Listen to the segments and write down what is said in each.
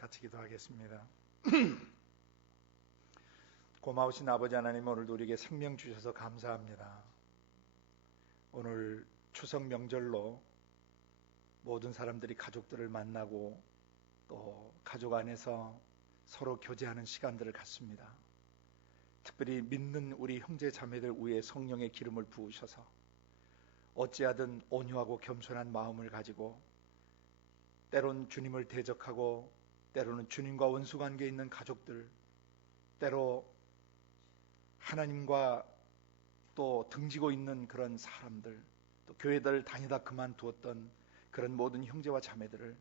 같이 기도하겠습니다. 고마우신 아버지 하나님, 오늘도 우리에게 생명 주셔서 감사합니다. 오늘 추석 명절로 모든 사람들이 가족들을 만나고 또 가족 안에서 서로 교제하는 시간들을 갖습니다. 특별히 믿는 우리 형제 자매들 위에 성령의 기름을 부으셔서 어찌하든 온유하고 겸손한 마음을 가지고 때론 주님을 대적하고 때로는 주님과 원수관계에 있는 가족들, 때로 하나님과 또 등지고 있는 그런 사람들, 또 교회들 다니다 그만두었던 그런 모든 형제와 자매들을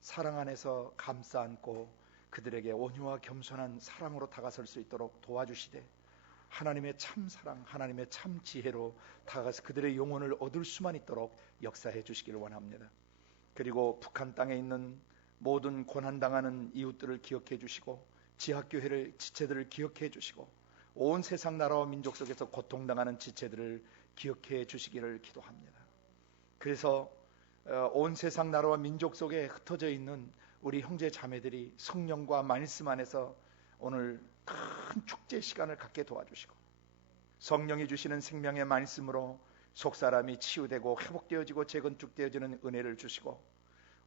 사랑 안에서 감싸 안고 그들에게 온유와 겸손한 사랑으로 다가설 수 있도록 도와주시되, 하나님의 참 사랑, 하나님의 참 지혜로 다가가서 그들의 영혼을 얻을 수만 있도록 역사해 주시기를 원합니다. 그리고 북한 땅에 있는 모든 고난당하는 이웃들을 기억해 주시고, 지학교회를 지체들을 기억해 주시고, 온 세상 나라와 민족 속에서 고통당하는 지체들을 기억해 주시기를 기도합니다. 그래서 온 세상 나라와 민족 속에 흩어져 있는 우리 형제 자매들이 성령과 말씀 안에서 오늘 큰 축제 시간을 갖게 도와주시고, 성령이 주시는 생명의 말씀으로 속사람이 치유되고 회복되어지고 재건축되어지는 은혜를 주시고,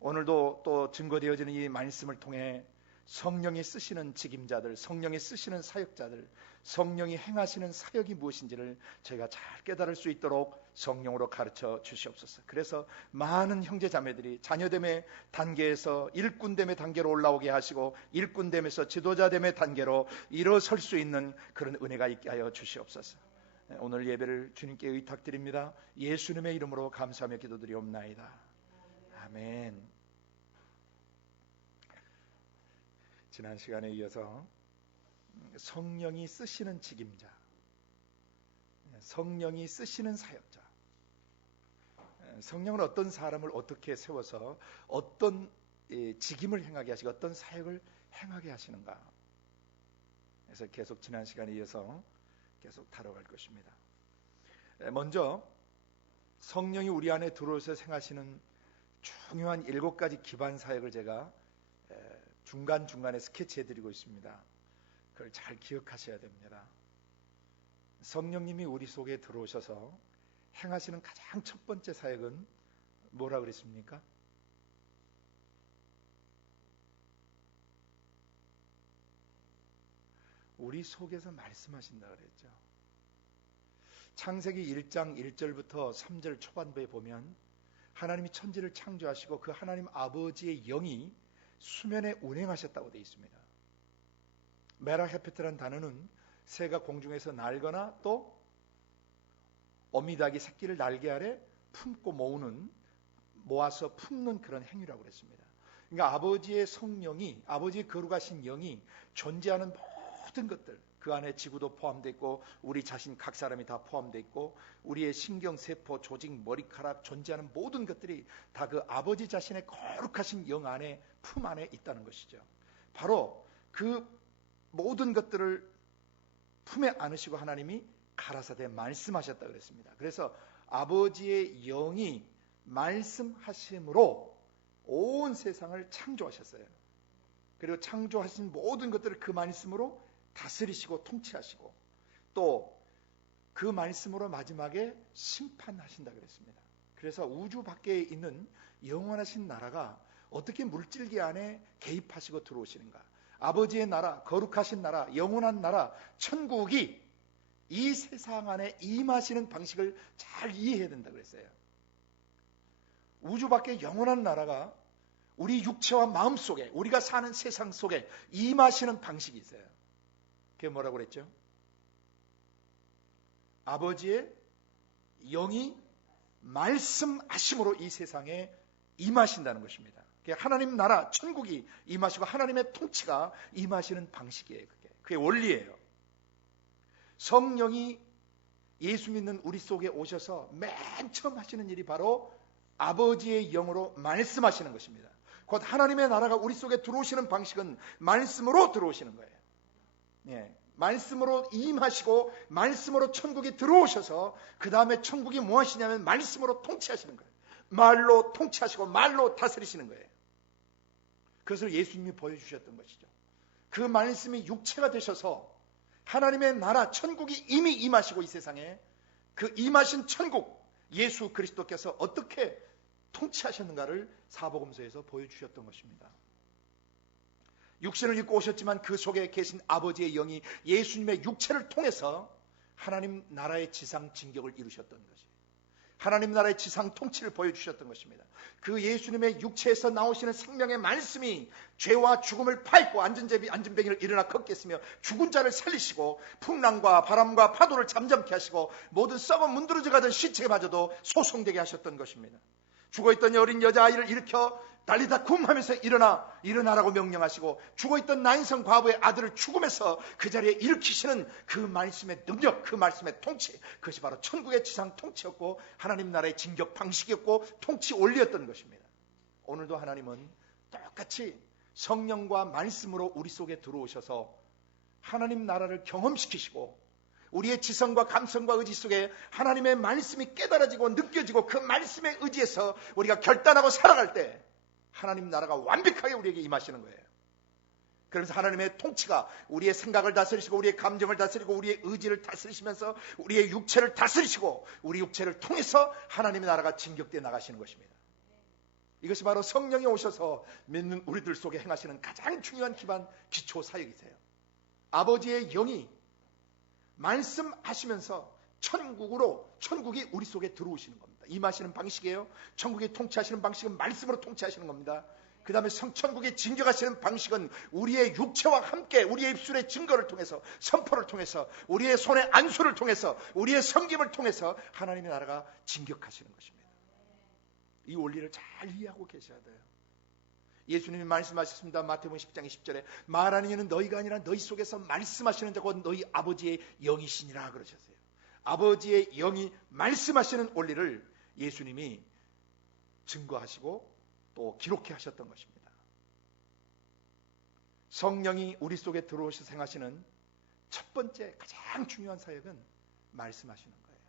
오늘도 또 증거되어지는 이 말씀을 통해 성령이 쓰시는 직임자들, 성령이 쓰시는 사역자들, 성령이 행하시는 사역이 무엇인지를 저희가 잘 깨달을 수 있도록 성령으로 가르쳐 주시옵소서. 그래서 많은 형제 자매들이 자녀됨의 단계에서 일꾼됨의 단계로 올라오게 하시고, 일꾼됨에서 지도자됨의 단계로 일어설 수 있는 그런 은혜가 있게 하여 주시옵소서. 오늘 예배를 주님께 의탁드립니다. 예수님의 이름으로 감사하며 기도드리옵나이다. 아멘. 지난 시간에 이어서 성령이 쓰시는 직임자, 성령이 쓰시는 사역자, 성령은 어떤 사람을 어떻게 세워서 어떤 직임을 행하게 하시고 어떤 사역을 행하게 하시는가, 그래서 계속 지난 시간에 이어서 계속 다뤄갈 것입니다. 먼저 성령이 우리 안에 들어오셔서 행하시는 중요한 7가지 기반 사역을 제가 중간중간에 스케치해드리고 있습니다. 그걸 잘 기억하셔야 됩니다. 성령님이 우리 속에 들어오셔서 행하시는 가장 첫 번째 사역은 뭐라 그랬습니까? 우리 속에서 말씀하신다 그랬죠. 창세기 1장 1절부터 3절 초반부에 보면 하나님이 천지를 창조하시고 그 하나님 아버지의 영이 수면에 운행하셨다고 되어 있습니다. 메라헤페트라는 단어는 새가 공중에서 날거나 또 어미닭이 새끼를 날개 아래 품고 모아서 품는 그런 행위라고 그랬습니다. 그러니까 아버지의 성령이, 아버지의 거룩하신 영이 존재하는 모든 것들, 그 안에 지구도 포함되어 있고 우리 자신 각 사람이 다 포함되어 있고 우리의 신경세포, 조직, 머리카락, 존재하는 모든 것들이 다 그 아버지 자신의 거룩하신 영 안에, 품 안에 있다는 것이죠. 바로 그 모든 것들을 품에 안으시고 하나님이 가라사대 말씀하셨다 그랬습니다. 그래서 아버지의 영이 말씀하심으로 온 세상을 창조하셨어요. 그리고 창조하신 모든 것들을 그 말씀으로 다스리시고 통치하시고 또 그 말씀으로 마지막에 심판하신다 그랬습니다. 그래서 우주 밖에 있는 영원하신 나라가 어떻게 물질계 안에 개입하시고 들어오시는가, 아버지의 나라, 거룩하신 나라, 영원한 나라, 천국이 이 세상 안에 임하시는 방식을 잘 이해해야 된다 그랬어요. 우주 밖에 영원한 나라가 우리 육체와 마음 속에, 우리가 사는 세상 속에 임하시는 방식이 있어요. 그게 뭐라고 그랬죠? 아버지의 영이 말씀하심으로 이 세상에 임하신다는 것입니다. 하나님 나라, 천국이 임하시고 하나님의 통치가 임하시는 방식이에요. 그게 원리예요. 성령이 예수 믿는 우리 속에 오셔서 맨 처음 하시는 일이 바로 아버지의 영으로 말씀하시는 것입니다. 곧 하나님의 나라가 우리 속에 들어오시는 방식은 말씀으로 들어오시는 거예요. 예, 말씀으로 임하시고 말씀으로 천국이 들어오셔서 그 다음에 천국이 뭐 하시냐면 말씀으로 통치하시는 거예요. 말로 통치하시고 말로 다스리시는 거예요. 그것을 예수님이 보여주셨던 것이죠. 그 말씀이 육체가 되셔서 하나님의 나라 천국이 이미 임하시고 이 세상에 그 임하신 천국 예수 그리스도께서 어떻게 통치하셨는가를 사복음서에서 보여주셨던 것입니다. 육신을 입고 오셨지만 그 속에 계신 아버지의 영이 예수님의 육체를 통해서 하나님 나라의 지상 진격을 이루셨던 것이, 하나님 나라의 지상 통치를 보여주셨던 것입니다. 그 예수님의 육체에서 나오시는 생명의 말씀이 죄와 죽음을 밟고 안전뱅이를 일어나 걷게 했으며 죽은 자를 살리시고 풍랑과 바람과 파도를 잠잠케 하시고 모든 썩어 문드러져 가던 시체마저도 소송되게 하셨던 것입니다. 죽어있던 어린 여자아이를 일으켜 달리다 쿰 하면서 일어나라고 명령하시고 죽어있던 나인성 과부의 아들을 죽음에서 그 자리에 일으키시는 그 말씀의 능력, 그 말씀의 통치, 그것이 바로 천국의 지상 통치였고 하나님 나라의 진격 방식이었고 통치 원리였던 것입니다. 오늘도 하나님은 똑같이 성령과 말씀으로 우리 속에 들어오셔서 하나님 나라를 경험시키시고 우리의 지성과 감성과 의지 속에 하나님의 말씀이 깨달아지고 느껴지고 그 말씀의 의지에서 우리가 결단하고 살아갈 때 하나님 나라가 완벽하게 우리에게 임하시는 거예요. 그래서 하나님의 통치가 우리의 생각을 다스리시고 우리의 감정을 다스리고 우리의 의지를 다스리시면서 우리의 육체를 다스리시고 우리 육체를 통해서 하나님의 나라가 진격되어 나가시는 것입니다. 이것이 바로 성령이 오셔서 믿는 우리들 속에 행하시는 가장 중요한 기초 사역이세요. 아버지의 영이 말씀하시면서 천국이 우리 속에 들어오시는 겁니다. 임하시는 방식이에요. 천국이 통치하시는 방식은 말씀으로 통치하시는 겁니다. 그 다음에 천국이 진격하시는 방식은 우리의 육체와 함께 우리의 입술의 증거를 통해서, 선포를 통해서, 우리의 손의 안수를 통해서, 우리의 섬김을 통해서 하나님의 나라가 진격하시는 것입니다. 이 원리를 잘 이해하고 계셔야 돼요. 예수님이 말씀하셨습니다. 마태복음 10장 20절에 말하는 이는 너희가 아니라 너희 속에서 말씀하시는 자고 너희 아버지의 영이시니라 그러셨어요. 아버지의 영이 말씀하시는 원리를 예수님이 증거하시고 또 기록해 하셨던 것입니다. 성령이 우리 속에 들어오셔서 행하시는 첫 번째 가장 중요한 사역은 말씀하시는 거예요.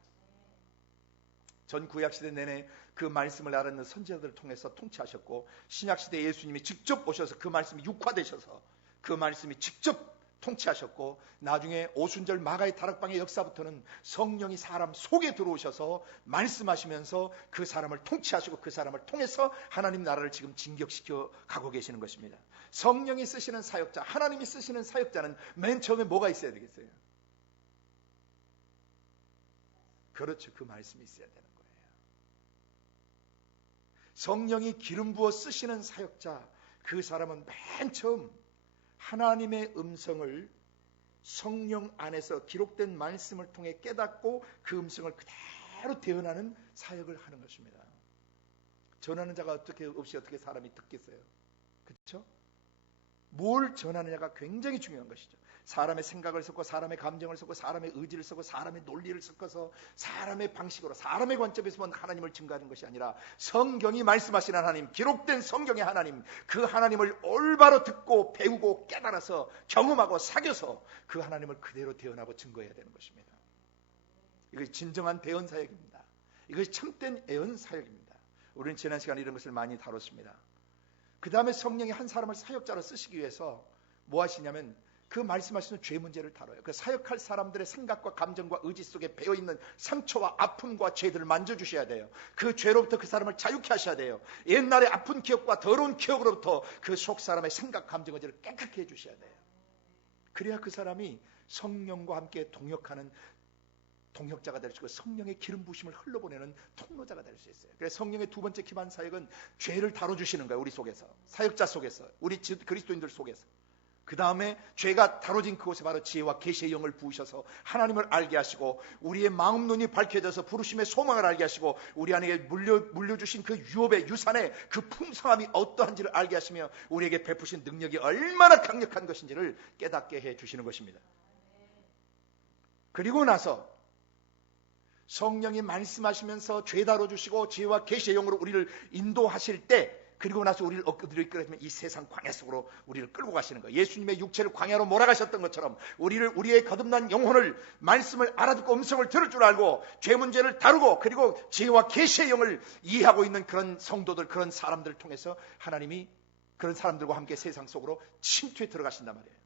전 구약시대 내내 그 말씀을 알았는 선지자들을 통해서 통치하셨고 신약시대 예수님이 직접 오셔서 그 말씀이 육화되셔서 그 말씀이 직접 통치하셨고 나중에 오순절 마가의 다락방의 역사부터는 성령이 사람 속에 들어오셔서 말씀하시면서 그 사람을 통치하시고 그 사람을 통해서 하나님 나라를 지금 진격시켜 가고 계시는 것입니다. 성령이 쓰시는 사역자, 하나님이 쓰시는 사역자는 맨 처음에 뭐가 있어야 되겠어요? 그렇죠. 그 말씀이 있어야 되는 거예요. 성령이 기름 부어 쓰시는 사역자, 그 사람은 맨 처음 하나님의 음성을 성령 안에서 기록된 말씀을 통해 깨닫고 그 음성을 그대로 대언하는 사역을 하는 것입니다. 전하는 자가 없이 어떻게 사람이 듣겠어요? 그렇죠? 뭘 전하느냐가 굉장히 중요한 것이죠. 사람의 생각을 섞고 사람의 감정을 섞고 사람의 의지를 섞고 사람의 논리를 섞어서 사람의 방식으로 사람의 관점에서만 하나님을 증거하는 것이 아니라 성경이 말씀하시는 하나님, 기록된 성경의 하나님, 그 하나님을 올바로 듣고 배우고 깨달아서 경험하고 사귀어서 그 하나님을 그대로 대언하고 증거해야 되는 것입니다. 이것이 진정한 대언 사역입니다. 이것이 참된 애언 사역입니다. 우리는 지난 시간에 이런 것을 많이 다뤘습니다. 그 다음에 성령이 한 사람을 사역자로 쓰시기 위해서 뭐 하시냐면 그 말씀하시는 죄 문제를 다뤄요. 그 사역할 사람들의 생각과 감정과 의지 속에 배어있는 상처와 아픔과 죄들을 만져주셔야 돼요. 그 죄로부터 그 사람을 자유케 하셔야 돼요. 옛날의 아픈 기억과 더러운 기억으로부터 그 속 사람의 생각, 감정, 의지를 깨끗하게 해주셔야 돼요. 그래야 그 사람이 성령과 함께 동역하는 동역자가 될 수 있고 성령의 기름 부심을 흘러보내는 통로자가 될 수 있어요. 그래서 성령의 두 번째 기반 사역은 죄를 다뤄주시는 거예요. 우리 속에서, 사역자 속에서, 우리 그리스도인들 속에서. 그 다음에 죄가 다뤄진 그곳에 바로 지혜와 계시의 영을 부으셔서 하나님을 알게 하시고 우리의 마음 눈이 밝혀져서 부르심의 소망을 알게 하시고 우리 안에 물려주신 그 유업의 유산의 그 풍성함이 어떠한지를 알게 하시며 우리에게 베푸신 능력이 얼마나 강력한 것인지를 깨닫게 해주시는 것입니다. 그리고 나서 성령이 말씀하시면서 죄 다뤄주시고 지혜와 계시의 영으로 우리를 인도하실 때 그리고 나서 우리를 어디로 이끌어주면 이 세상 광야 속으로 우리를 끌고 가시는 거예요. 예수님의 육체를 광야로 몰아가셨던 것처럼 우리의 거듭난 영혼을 말씀을 알아듣고 음성을 들을 줄 알고 죄 문제를 다루고 그리고 지혜와 계시의 영을 이해하고 있는 그런 성도들, 그런 사람들을 통해서 하나님이 그런 사람들과 함께 세상 속으로 침투해 들어가신단 말이에요.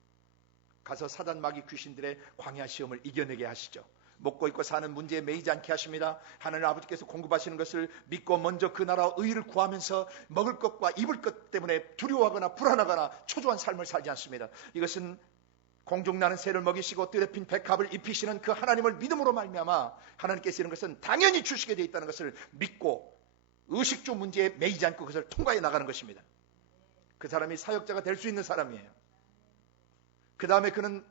가서 사단 마귀 귀신들의 광야 시험을 이겨내게 하시죠. 먹고 입고 사는 문제에 매이지 않게 하십니다. 하나님 아버지께서 공급하시는 것을 믿고 먼저 그 나라와 의를 구하면서 먹을 것과 입을 것 때문에 두려워하거나 불안하거나 초조한 삶을 살지 않습니다. 이것은 공중나는 새를 먹이시고 뜰에 핀 백합을 입히시는 그 하나님을 믿음으로 말미암아 하나님께서 이런 것은 당연히 주시게 되어 있다는 것을 믿고 의식주 문제에 매이지 않고 그것을 통과해 나가는 것입니다. 그 사람이 사역자가 될 수 있는 사람이에요. 그 다음에 그는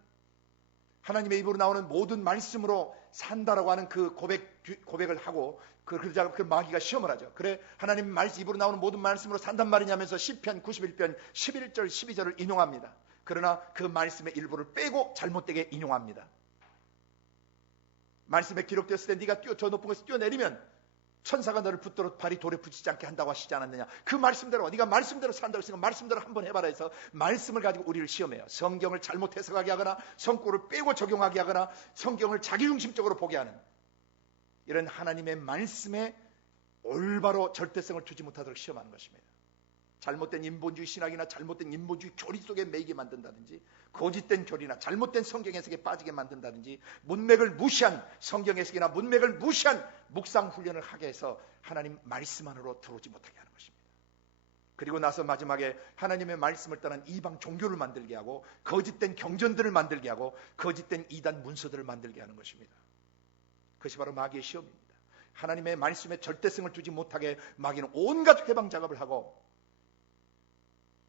하나님의 입으로 나오는 모든 말씀으로 산다라고 하는 그 고백을 하고 그러자 그 마귀가 시험을 하죠. 그래 하나님 입으로 나오는 모든 말씀으로 산단 말이냐면서 시편 91편 11절 12절을 인용합니다. 그러나 그 말씀의 일부를 빼고 잘못되게 인용합니다. 말씀에 기록되었을 때 네가 저 높은 곳에서 뛰어내리면 천사가 너를 붙들어 발이 돌에 붙이지 않게 한다고 하시지 않았느냐. 그 말씀대로 네가 말씀대로 산다고 했으니까 말씀대로 한번 해봐라 해서 말씀을 가지고 우리를 시험해요. 성경을 잘못 해석하게 하거나 성구를 빼고 적용하게 하거나 성경을 자기중심적으로 보게 하는 이런 하나님의 말씀에 올바로 절대성을 두지 못하도록 시험하는 것입니다. 잘못된 인본주의 신학이나 잘못된 인본주의 교리 속에 매이게 만든다든지 거짓된 교리나 잘못된 성경 해석에 빠지게 만든다든지 문맥을 무시한 성경 해석이나 문맥을 무시한 묵상 훈련을 하게 해서 하나님 말씀 안으로 들어오지 못하게 하는 것입니다. 그리고 나서 마지막에 하나님의 말씀을 떠난 이방 종교를 만들게 하고 거짓된 경전들을 만들게 하고 거짓된 이단 문서들을 만들게 하는 것입니다. 그것이 바로 마귀의 시험입니다. 하나님의 말씀에 절대성을 두지 못하게 마귀는 온갖 회방 작업을 하고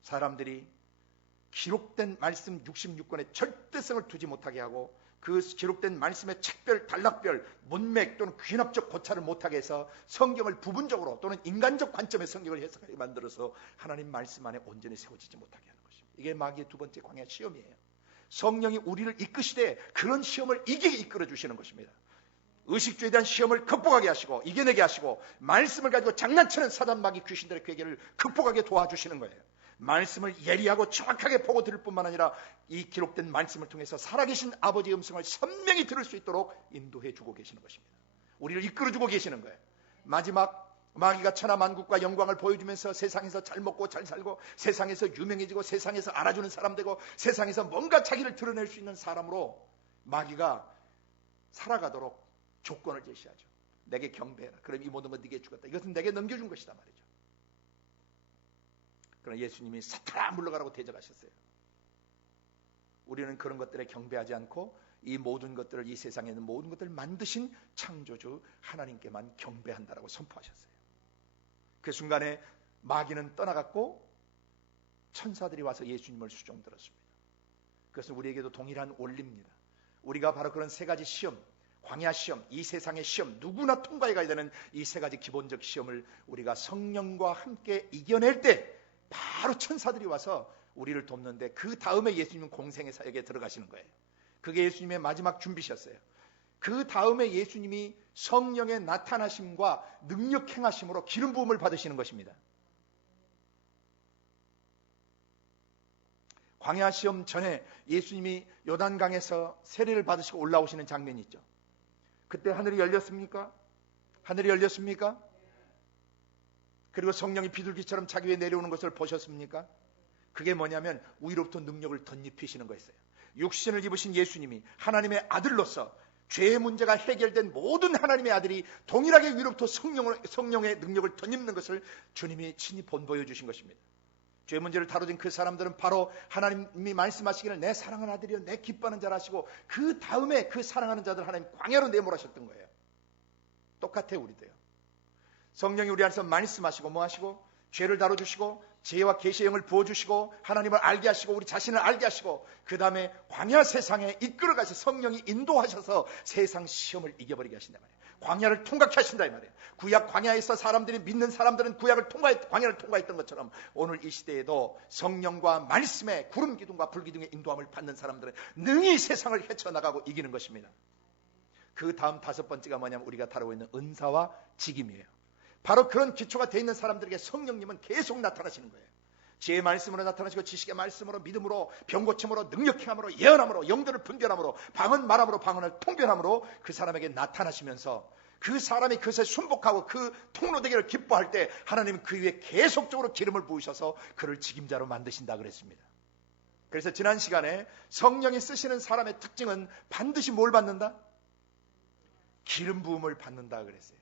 사람들이 기록된 말씀 66권의 절대성을 두지 못하게 하고 그 기록된 말씀의 책별, 단락별, 문맥 또는 귀납적 고찰을 못하게 해서 성경을 부분적으로 또는 인간적 관점의 성경을 해석하게 만들어서 하나님 말씀 안에 온전히 세워지지 못하게 하는 것입니다. 이게 마귀의 두 번째 광야 시험이에요. 성령이 우리를 이끄시되 그런 시험을 이기게 이끌어 주시는 것입니다. 의식주에 대한 시험을 극복하게 하시고 이겨내게 하시고 말씀을 가지고 장난치는 사단 마귀 귀신들의 괴계를 극복하게 도와주시는 거예요. 말씀을 예리하고 정확하게 보고 들을 뿐만 아니라 이 기록된 말씀을 통해서 살아계신 아버지의 음성을 선명히 들을 수 있도록 인도해 주고 계시는 것입니다. 우리를 이끌어 주고 계시는 거예요. 마지막 마귀가 천하만국과 영광을 보여주면서 세상에서 잘 먹고 잘 살고 세상에서 유명해지고 세상에서 알아주는 사람 되고 세상에서 뭔가 자기를 드러낼 수 있는 사람으로 마귀가 살아가도록 조건을 제시하죠. 내게 경배해라. 그럼 이 모든 건 네게 주겠다. 이것은 내게 넘겨준 것이다 말이죠. 그러나 예수님이 사탄아 물러가라고 대적하셨어요. 우리는 그런 것들에 경배하지 않고 이 모든 것들을 이 세상에 있는 모든 것들을 만드신 창조주 하나님께만 경배한다라고 선포하셨어요. 그 순간에 마귀는 떠나갔고 천사들이 와서 예수님을 수종들었습니다. 그것은 우리에게도 동일한 원리입니다. 우리가 바로 그런 세 가지 시험, 광야 시험, 이 세상의 시험, 누구나 통과해 가야 되는 이 세 가지 기본적 시험을 우리가 성령과 함께 이겨낼 때 바로 천사들이 와서 우리를 돕는데 그 다음에 예수님은 공생의 사역에 들어가시는 거예요. 그게 예수님의 마지막 준비셨어요. 그 다음에 예수님이 성령의 나타나심과 능력 행하심으로 기름 부음을 받으시는 것입니다. 광야 시험 전에 예수님이 요단강에서 세례를 받으시고 올라오시는 장면이 있죠. 그때 하늘이 열렸습니까? 하늘이 열렸습니까? 그리고 성령이 비둘기처럼 자기 위에 내려오는 것을 보셨습니까? 그게 뭐냐면 위로부터 능력을 덧입히시는 거였어요. 육신을 입으신 예수님이 하나님의 아들로서 죄의 문제가 해결된 모든 하나님의 아들이 동일하게 위로부터 성령의 능력을 덧입는 것을 주님이 친히 본보여 주신 것입니다. 죄 문제를 다루던 그 사람들은 바로 하나님이 말씀하시기를 내 사랑하는 아들이여 내 기뻐하는 자라 하시고 그 다음에 그 사랑하는 자들 하나님 광야로 내몰아셨던 거예요. 똑같아요. 우리도요. 성령이 우리 안에서 말씀하시고 뭐 하시고 죄를 다뤄주시고 지혜와 계시의 영을 부어주시고 하나님을 알게 하시고 우리 자신을 알게 하시고 그 다음에 광야 세상에 이끌어가시 성령이 인도하셔서 세상 시험을 이겨버리게 하신단 말이에요. 광야를 통과케 하신다 이 말이에요. 구약 광야에서 사람들이 믿는 사람들은 광야를 통과했던 것처럼 오늘 이 시대에도 성령과 말씀의 구름 기둥과 불 기둥의 인도함을 받는 사람들은 능히 세상을 헤쳐나가고 이기는 것입니다. 그 다음 다섯 번째가 뭐냐면 우리가 다루고 있는 은사와 직임이에요. 바로 그런 기초가 되어 있는 사람들에게 성령님은 계속 나타나시는 거예요. 지혜의 말씀으로 나타나시고 지식의 말씀으로 믿음으로 병고침으로 능력행함으로 예언함으로 영들을 분별함으로 방언 말함으로 방언을 통변함으로 그 사람에게 나타나시면서 그 사람이 그것에 순복하고 그 통로되기를 기뻐할 때 하나님은 그 위에 계속적으로 기름을 부으셔서 그를 직임자로 만드신다 그랬습니다. 그래서 지난 시간에 성령이 쓰시는 사람의 특징은 반드시 뭘 받는다? 기름 부음을 받는다 그랬어요.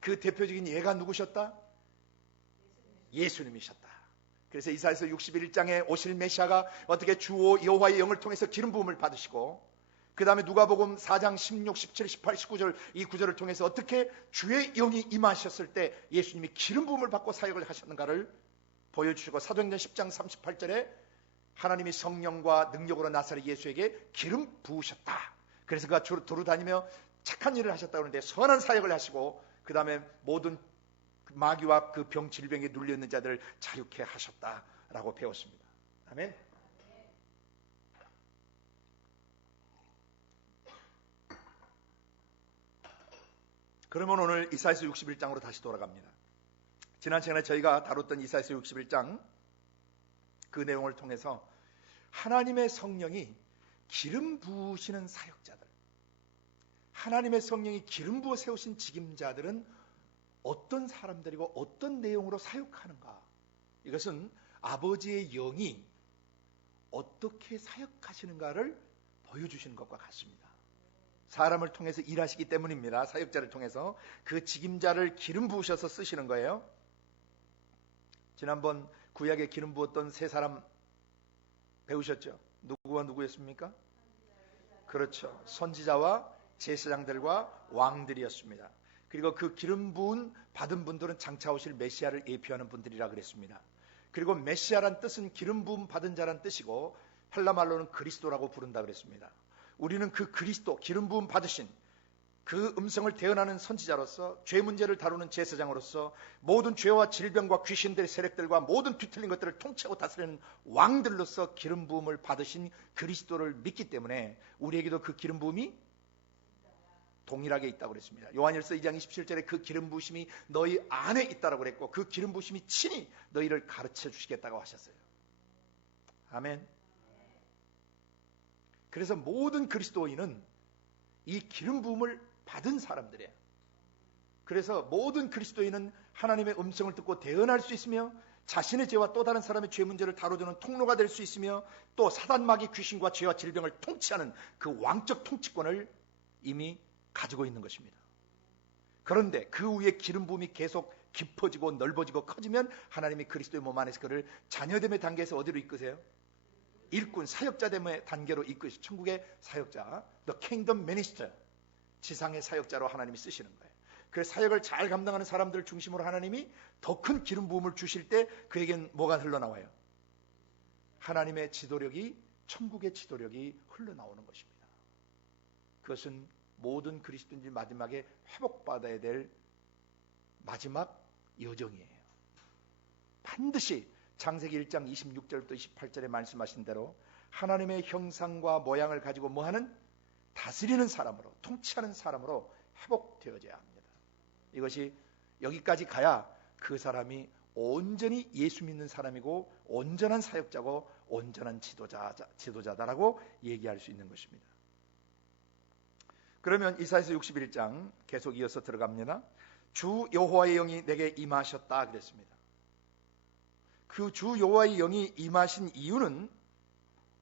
그 대표적인 예가 누구셨다? 예수님이셨다. 그래서 이사야서 61장에 오실 메시아가 어떻게 주 여호와의 영을 통해서 기름 부음을 받으시고, 그 다음에 누가복음 4장 16, 17, 18, 19절 이 구절을 통해서 어떻게 주의 영이 임하셨을 때 예수님이 기름 부음을 받고 사역을 하셨는가를 보여주시고, 사도행전 10장 38절에 하나님이 성령과 능력으로 나사렛 예수에게 기름 부으셨다. 그래서 그가 두루 다니며 착한 일을 하셨다고 하는데 선한 사역을 하시고, 그 다음에 모든 마귀와 그 병 질병에 눌려있는 자들을 자유케 하셨다라고 배웠습니다. 아멘. 그러면 오늘 이사야서 61장으로 다시 돌아갑니다. 지난 시간에 저희가 다뤘던 이사야서 61장 그 내용을 통해서 하나님의 성령이 기름 부으시는 사역자들, 하나님의 성령이 기름 부어 세우신 직임자들은 어떤 사람들이고 어떤 내용으로 사역하는가, 이것은 아버지의 영이 어떻게 사역하시는가를 보여주시는 것과 같습니다. 사람을 통해서 일하시기 때문입니다. 사역자를 통해서 그 직임자를 기름 부으셔서 쓰시는 거예요. 지난번 구약에 기름 부었던 세 사람 배우셨죠? 누구와 누구였습니까? 그렇죠. 선지자와 제사장들과 왕들이었습니다. 그리고 그 기름 부은 받은 분들은 장차 오실 메시아를 예표하는 분들이라 그랬습니다. 그리고 메시아란 뜻은 기름 부음 받은 자란 뜻이고 헬라 말로는 그리스도라고 부른다 그랬습니다. 우리는 그 그리스도, 기름 부음 받으신 그 음성을 대언하는 선지자로서, 죄 문제를 다루는 제사장으로서, 모든 죄와 질병과 귀신들의 세력들과 모든 뒤틀린 것들을 통치하고 다스리는 왕들로서 기름 부음을 받으신 그리스도를 믿기 때문에 우리에게도 그 기름 부음이 동일하게 있다고 그랬습니다. 요한일서 2장 27절에 그 기름 부으심이 너희 안에 있다고 그랬고, 그 기름 부으심이 친히 너희를 가르쳐 주시겠다고 하셨어요. 아멘. 그래서 모든 그리스도인은 이 기름 부음을 받은 사람들이에요. 그래서 모든 그리스도인은 하나님의 음성을 듣고 대언할 수 있으며, 자신의 죄와 또 다른 사람의 죄 문제를 다뤄주는 통로가 될 수 있으며, 또 사단 마귀 귀신과 죄와 질병을 통치하는 그 왕적 통치권을 이미 가지고 있는 것입니다. 그런데 그 위에 기름 부음이 계속 깊어지고 넓어지고 커지면 하나님이 그리스도의 몸 안에서 그를 자녀됨의 단계에서 어디로 이끄세요? 일꾼, 사역자됨의 단계로 이끄시고, 천국의 사역자, The Kingdom Minister, 지상의 사역자로 하나님이 쓰시는 거예요. 그 사역을 잘 감당하는 사람들을 중심으로 하나님이 더 큰 기름 부음을 주실 때 그에겐 뭐가 흘러나와요? 하나님의 지도력이, 천국의 지도력이 흘러나오는 것입니다. 그것은 모든 그리스도인들이 마지막에 회복받아야 될 마지막 여정이에요. 반드시 창세기 1장 26절부터 28절에 말씀하신 대로 하나님의 형상과 모양을 가지고 뭐하는? 다스리는 사람으로, 통치하는 사람으로 회복되어져야 합니다. 이것이 여기까지 가야 그 사람이 온전히 예수 믿는 사람이고 온전한 사역자고 온전한 지도자다라고 얘기할 수 있는 것입니다. 그러면 이사야서 61장 계속 이어서 들어갑니다. 주 여호와의 영이 내게 임하셨다 그랬습니다. 그 주 여호와의 영이 임하신 이유는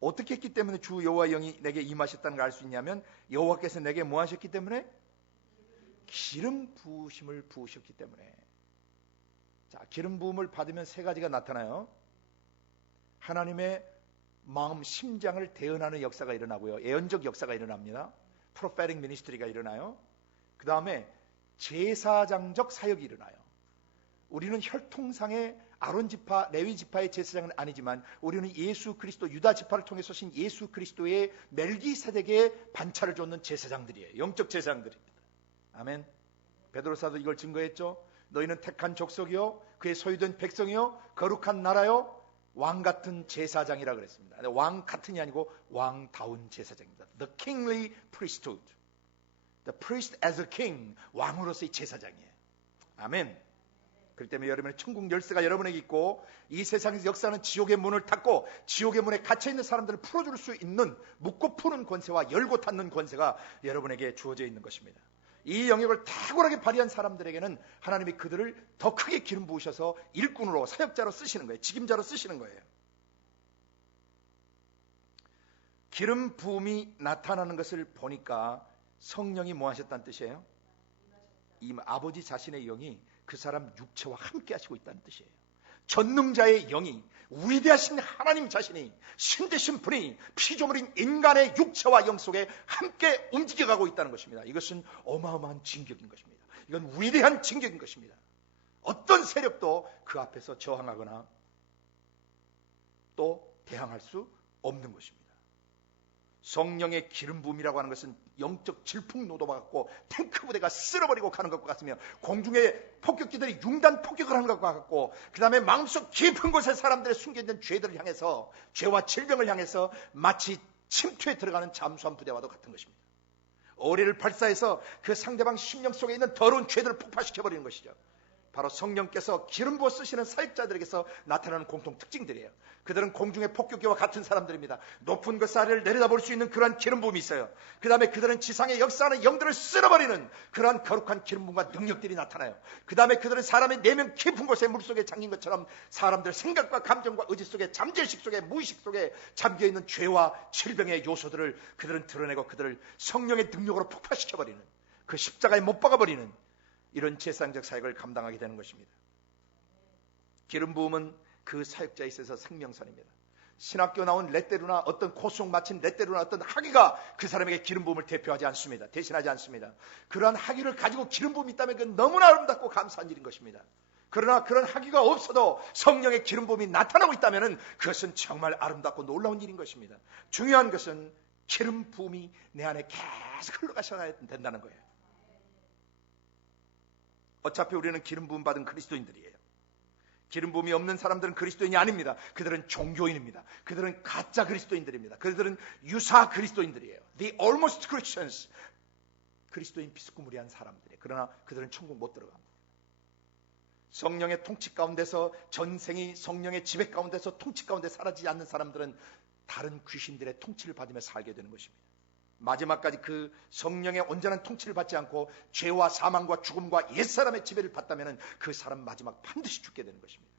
어떻게 했기 때문에 주 여호와의 영이 내게 임하셨다는 걸 알 수 있냐면, 여호와께서 내게 뭐 하셨기 때문에? 기름 부으심을 부으셨기 때문에. 자, 기름 부음을 받으면 세 가지가 나타나요. 하나님의 마음, 심장을 대언하는 역사가 일어나고요. 예언적 역사가 일어납니다. 프로페틱 미니스트리가 일어나요. 그 다음에 제사장적 사역이 일어나요. 우리는 혈통상의 아론 지파, 레위 지파의 제사장은 아니지만 우리는 예수 그리스도, 유다 지파를 통해서 신 예수 그리스도의 멜기세덱의 반차를 줬는 제사장들이에요. 영적 제사장들입니다. 아멘. 베드로사도 이걸 증거했죠. 너희는 택한 족속이요, 그의 소유된 백성이요, 거룩한 나라요, 왕 같은 제사장이라 그랬습니다. 왕 같은이 아니고 왕다운 제사장입니다. The kingly priesthood. The priest as a king. 왕으로서의 제사장이에요. 아멘. 그렇기 때문에 여러분의 천국 열쇠가 여러분에게 있고, 이 세상에서 역사는 지옥의 문을 닫고 지옥의 문에 갇혀있는 사람들을 풀어줄 수 있는, 묶고 푸는 권세와 열고 닫는 권세가 여러분에게 주어져 있는 것입니다. 이 영역을 탁월하게 발휘한 사람들에게는 하나님이 그들을 더 크게 기름 부으셔서 일꾼으로, 사역자로 쓰시는 거예요. 직임자로 쓰시는 거예요. 기름 부음이 나타나는 것을 보니까 성령이 뭐 하셨다는 뜻이에요? 이 아버지 자신의 영이 그 사람 육체와 함께 하시고 있다는 뜻이에요. 전능자의 영이, 위대하신 하나님 자신이, 신되신 분이 피조물인 인간의 육체와 영 속에 함께 움직여가고 있다는 것입니다. 이것은 어마어마한 징격인 것입니다. 이건 위대한 징격인 것입니다. 어떤 세력도 그 앞에서 저항하거나 또 대항할 수 없는 것입니다. 성령의 기름 부음이라고 하는 것은 영적 질풍노도와 같고 탱크 부대가 쓸어버리고 가는 것과 같으며 공중의 폭격기들이 융단 폭격을 하는 것과 같고 그 다음에 마음속 깊은 곳에 사람들의 숨겨있는 죄들을 향해서, 죄와 질병을 향해서 마치 침투에 들어가는 잠수함 부대와도 같은 것입니다. 어뢰를 발사해서 그 상대방 심령 속에 있는 더러운 죄들을 폭파시켜버리는 것이죠. 바로 성령께서 기름 부어 쓰시는 사역자들에게서 나타나는 공통 특징들이에요. 그들은 공중의 폭격기와 같은 사람들입니다. 높은 것 아래를 내려다볼 수 있는 그러한 기름 부음이 있어요. 그 다음에 그들은 지상에 역사하는 영들을 쓸어버리는 그러한 거룩한 기름 부음과 능력들이 나타나요. 그 다음에 그들은 사람의 내면 깊은 곳에 물속에 잠긴 것처럼 사람들 생각과 감정과 의지 속에, 잠재의식 속에, 무의식 속에 잠겨있는 죄와 질병의 요소들을 그들은 드러내고 그들을 성령의 능력으로 폭파시켜버리는, 그 십자가에 못 박아버리는 이런 제사장적 사역을 감당하게 되는 것입니다. 기름 부음은 그 사역자에 있어서 생명선입니다. 신학교 나온 레떼루나 어떤 코수용 마친 레떼루나 어떤 학위가 그 사람에게 기름 부음을 대표하지 않습니다. 대신하지 않습니다. 그러한 학위를 가지고 기름 부음이 있다면 그건 너무나 아름답고 감사한 일인 것입니다. 그러나 그런 학위가 없어도 성령의 기름 부음이 나타나고 있다면 그것은 정말 아름답고 놀라운 일인 것입니다. 중요한 것은 기름 부음이 내 안에 계속 흘러가셔야 된다는 거예요. 어차피 우리는 기름 부음 받은 그리스도인들이에요. 기름 부음이 없는 사람들은 그리스도인이 아닙니다. 그들은 종교인입니다. 그들은 가짜 그리스도인들입니다. 그들은 유사 그리스도인들이에요. The almost Christians. 그리스도인 비스꾸무리한 사람들이에요. 그러나 그들은 천국 못 들어갑니다. 성령의 통치 가운데서, 전생이 성령의 지배 가운데서 통치 가운데 사라지지 않는 사람들은 다른 귀신들의 통치를 받으며 살게 되는 것입니다. 마지막까지 그 성령의 온전한 통치를 받지 않고 죄와 사망과 죽음과 옛사람의 지배를 받다면 그 사람 마지막 반드시 죽게 되는 것입니다.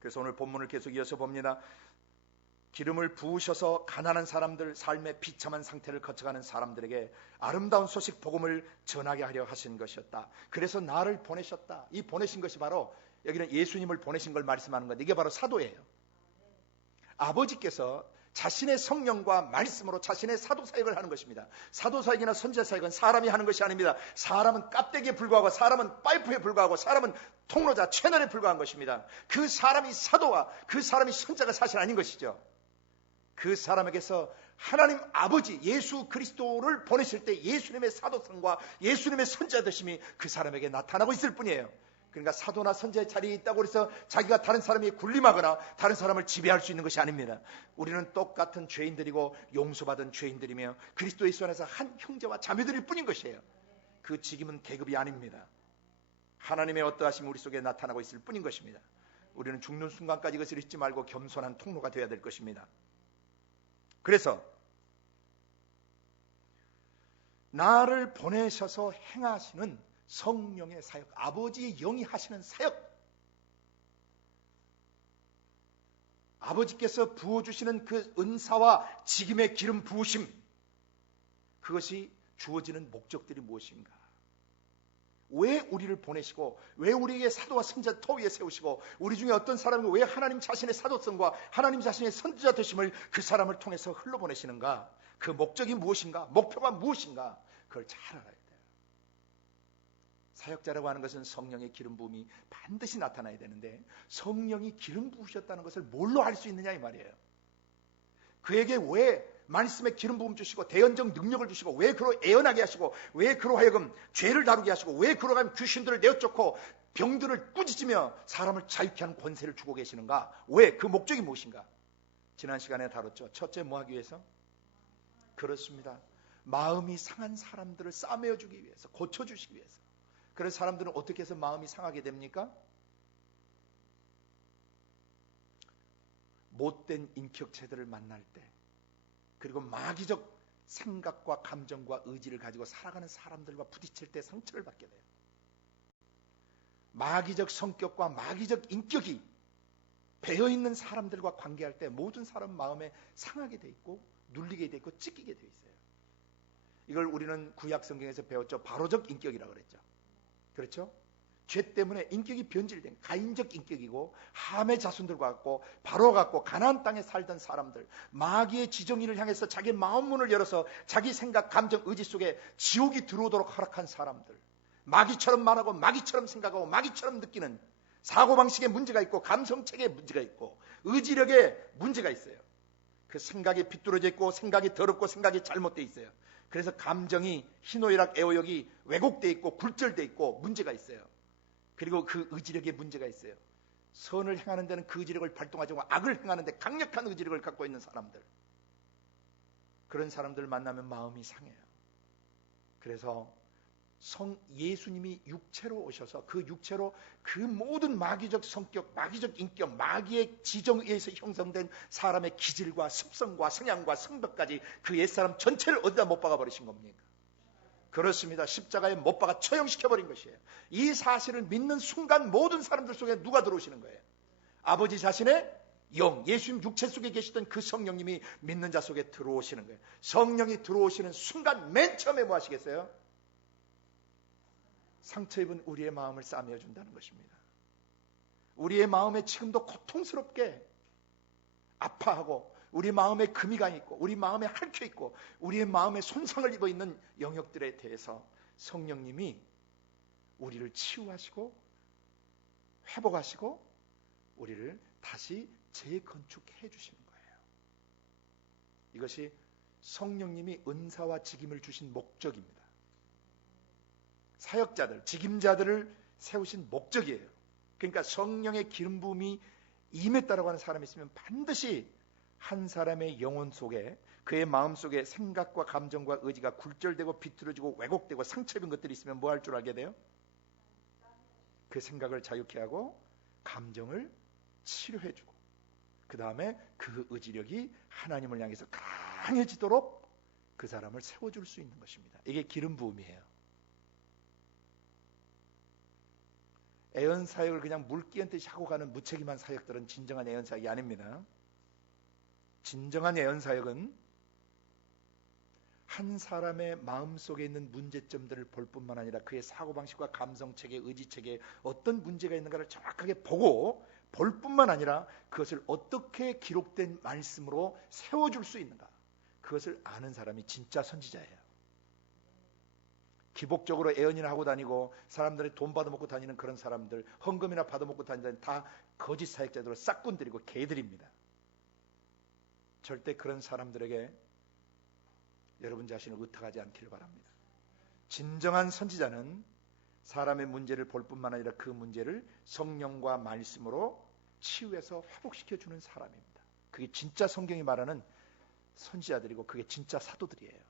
그래서 오늘 본문을 계속 이어서 봅니다. 기름을 부으셔서 가난한 사람들, 삶의 비참한 상태를 거쳐가는 사람들에게 아름다운 소식 복음을 전하게 하려 하신 것이었다. 그래서 나를 보내셨다. 이 보내신 것이 바로, 여기는 예수님을 보내신 걸 말씀하는 건데 이게 바로 사도예요. 아버지께서 자신의 성령과 말씀으로 자신의 사도사역을 하는 것입니다. 사도사역이나 선지자사역은 사람이 하는 것이 아닙니다. 사람은 껍데기에 불과하고 사람은 파이프에 불과하고 사람은 통로자, 채널에 불과한 것입니다. 그 사람이 사도와 그 사람이 선자가 사실 아닌 것이죠. 그 사람에게서 하나님 아버지 예수 그리스도를 보내실 때 예수님의 사도성과 예수님의 선자되심이 그 사람에게 나타나고 있을 뿐이에요. 그러니까 사도나 선지자의 자리에 있다고 해서 자기가 다른 사람이 군림하거나 다른 사람을 지배할 수 있는 것이 아닙니다. 우리는 똑같은 죄인들이고 용서받은 죄인들이며 그리스도 예수 안에서 한 형제와 자매들일 뿐인 것이에요. 그 직임은 계급이 아닙니다. 하나님의 어떠하심이 우리 속에 나타나고 있을 뿐인 것입니다. 우리는 죽는 순간까지 이것을 잊지 말고 겸손한 통로가 되어야 될 것입니다. 그래서 나를 보내셔서 행하시는 성령의 사역, 아버지의 영이 하시는 사역, 아버지께서 부어주시는 그 은사와 직임의 기름 부으심, 그것이 주어지는 목적들이 무엇인가? 왜 우리를 보내시고 왜 우리에게 사도와 선지자 터 위에 세우시고 우리 중에 어떤 사람이 왜 하나님 자신의 사도성과 하나님 자신의 선지자 되심을 그 사람을 통해서 흘러보내시는가? 그 목적이 무엇인가? 목표가 무엇인가? 그걸 잘 알아야 돼요. 사역자라고 하는 것은 성령의 기름 부음이 반드시 나타나야 되는데 성령이 기름 부으셨다는 것을 뭘로 알 수 있느냐 이 말이에요. 그에게 왜 말씀에 기름 부음 주시고 대언적 능력을 주시고 왜 그로 애언하게 하시고 왜 그로 하여금 죄를 다루게 하시고 왜 그로 하여금 귀신들을 내어쫓고 병들을 꾸짖으며 사람을 자유케 하는 권세를 주고 계시는가? 왜? 그 목적이 무엇인가? 지난 시간에 다뤘죠. 첫째 뭐 하기 위해서? 그렇습니다. 마음이 상한 사람들을 싸매어 주기 위해서, 고쳐주시기 위해서. 그래서 사람들은 어떻게 해서 마음이 상하게 됩니까? 못된 인격체들을 만날 때, 그리고 마귀적 생각과 감정과 의지를 가지고 살아가는 사람들과 부딪힐 때 상처를 받게 돼요. 마귀적 성격과 마귀적 인격이 배어있는 사람들과 관계할 때 모든 사람 마음에 상하게 돼 있고 눌리게 돼 있고 찢기게 돼 있어요. 이걸 우리는 구약 성경에서 배웠죠. 바로적 인격이라고 그랬죠. 그렇죠? 죄 때문에 인격이 변질된 가인적 인격이고 함의 자손들과 같고 바로 같고 가나안 땅에 살던 사람들, 마귀의 지정의를 향해서 자기 마음 문을 열어서 자기 생각, 감정, 의지 속에 지옥이 들어오도록 허락한 사람들, 마귀처럼 말하고 마귀처럼 생각하고 마귀처럼 느끼는 사고방식에 문제가 있고 감성체계에 문제가 있고 의지력에 문제가 있어요. 그 생각이 비뚤어져 있고 생각이 더럽고 생각이 잘못되어 있어요. 그래서 감정이 희노애락 애호욕이 왜곡되어 있고 굴절되어 있고 문제가 있어요. 그리고 그 의지력에 문제가 있어요. 선을 행하는 데는 그 의지력을 발동하지 않고 악을 행하는 데 강력한 의지력을 갖고 있는 사람들, 그런 사람들 만나면 마음이 상해요. 그래서 예수님이 육체로 오셔서 그 육체로 그 모든 마귀적 성격, 마귀적 인격, 마귀의 지정에 의해서 형성된 사람의 기질과 습성과 성향과 성벽까지 그 옛사람 전체를 어디다 못 박아 버리신 겁니까? 그렇습니다. 십자가에 못 박아 처형시켜버린 것이에요. 이 사실을 믿는 순간 모든 사람들 속에 누가 들어오시는 거예요? 아버지 자신의 영, 예수님 육체 속에 계시던 그 성령님이 믿는 자 속에 들어오시는 거예요. 성령이 들어오시는 순간 맨 처음에 뭐 하시겠어요? 상처 입은 우리의 마음을 싸매어 준다는 것입니다. 우리의 마음에 지금도 고통스럽게 아파하고 우리 마음에 금이 가 있고 우리 마음에 핥혀 있고 우리의 마음에 손상을 입어 있는 영역들에 대해서 성령님이 우리를 치유하시고 회복하시고 우리를 다시 재건축해 주시는 거예요. 이것이 성령님이 은사와 직임을 주신 목적입니다. 사역자들, 직임자들을 세우신 목적이에요. 그러니까 성령의 기름 부음이 임했다라고 하는 사람이 있으면 반드시 한 사람의 영혼 속에 그의 마음 속에 생각과 감정과 의지가 굴절되고 비틀어지고 왜곡되고 상처 입은 것들이 있으면 뭐 할 줄 알게 돼요? 그 생각을 자유케 하고 감정을 치료해 주고 그 다음에 그 의지력이 하나님을 향해서 강해지도록 그 사람을 세워줄 수 있는 것입니다. 이게 기름 부음이에요. 애언 사역을 그냥 물기한 듯이 하고 가는 무책임한 사역들은 진정한 애언 사역이 아닙니다. 진정한 애언 사역은 한 사람의 마음속에 있는 문제점들을 볼 뿐만 아니라 그의 사고방식과 감성체계, 의지체계에 어떤 문제가 있는가를 정확하게 보고 볼 뿐만 아니라 그것을 어떻게 기록된 말씀으로 세워줄 수 있는가, 그것을 아는 사람이 진짜 선지자예요. 기복적으로 애언이나 하고 다니고 사람들이 돈 받아먹고 다니는 그런 사람들, 헌금이나 받아먹고 다니는 다 거짓 사역자들로 싹꾼들이고 개들입니다. 절대 그런 사람들에게 여러분 자신을 의탁하지 않기를 바랍니다. 진정한 선지자는 사람의 문제를 볼 뿐만 아니라 그 문제를 성령과 말씀으로 치유해서 회복시켜주는 사람입니다. 그게 진짜 성경이 말하는 선지자들이고 그게 진짜 사도들이에요.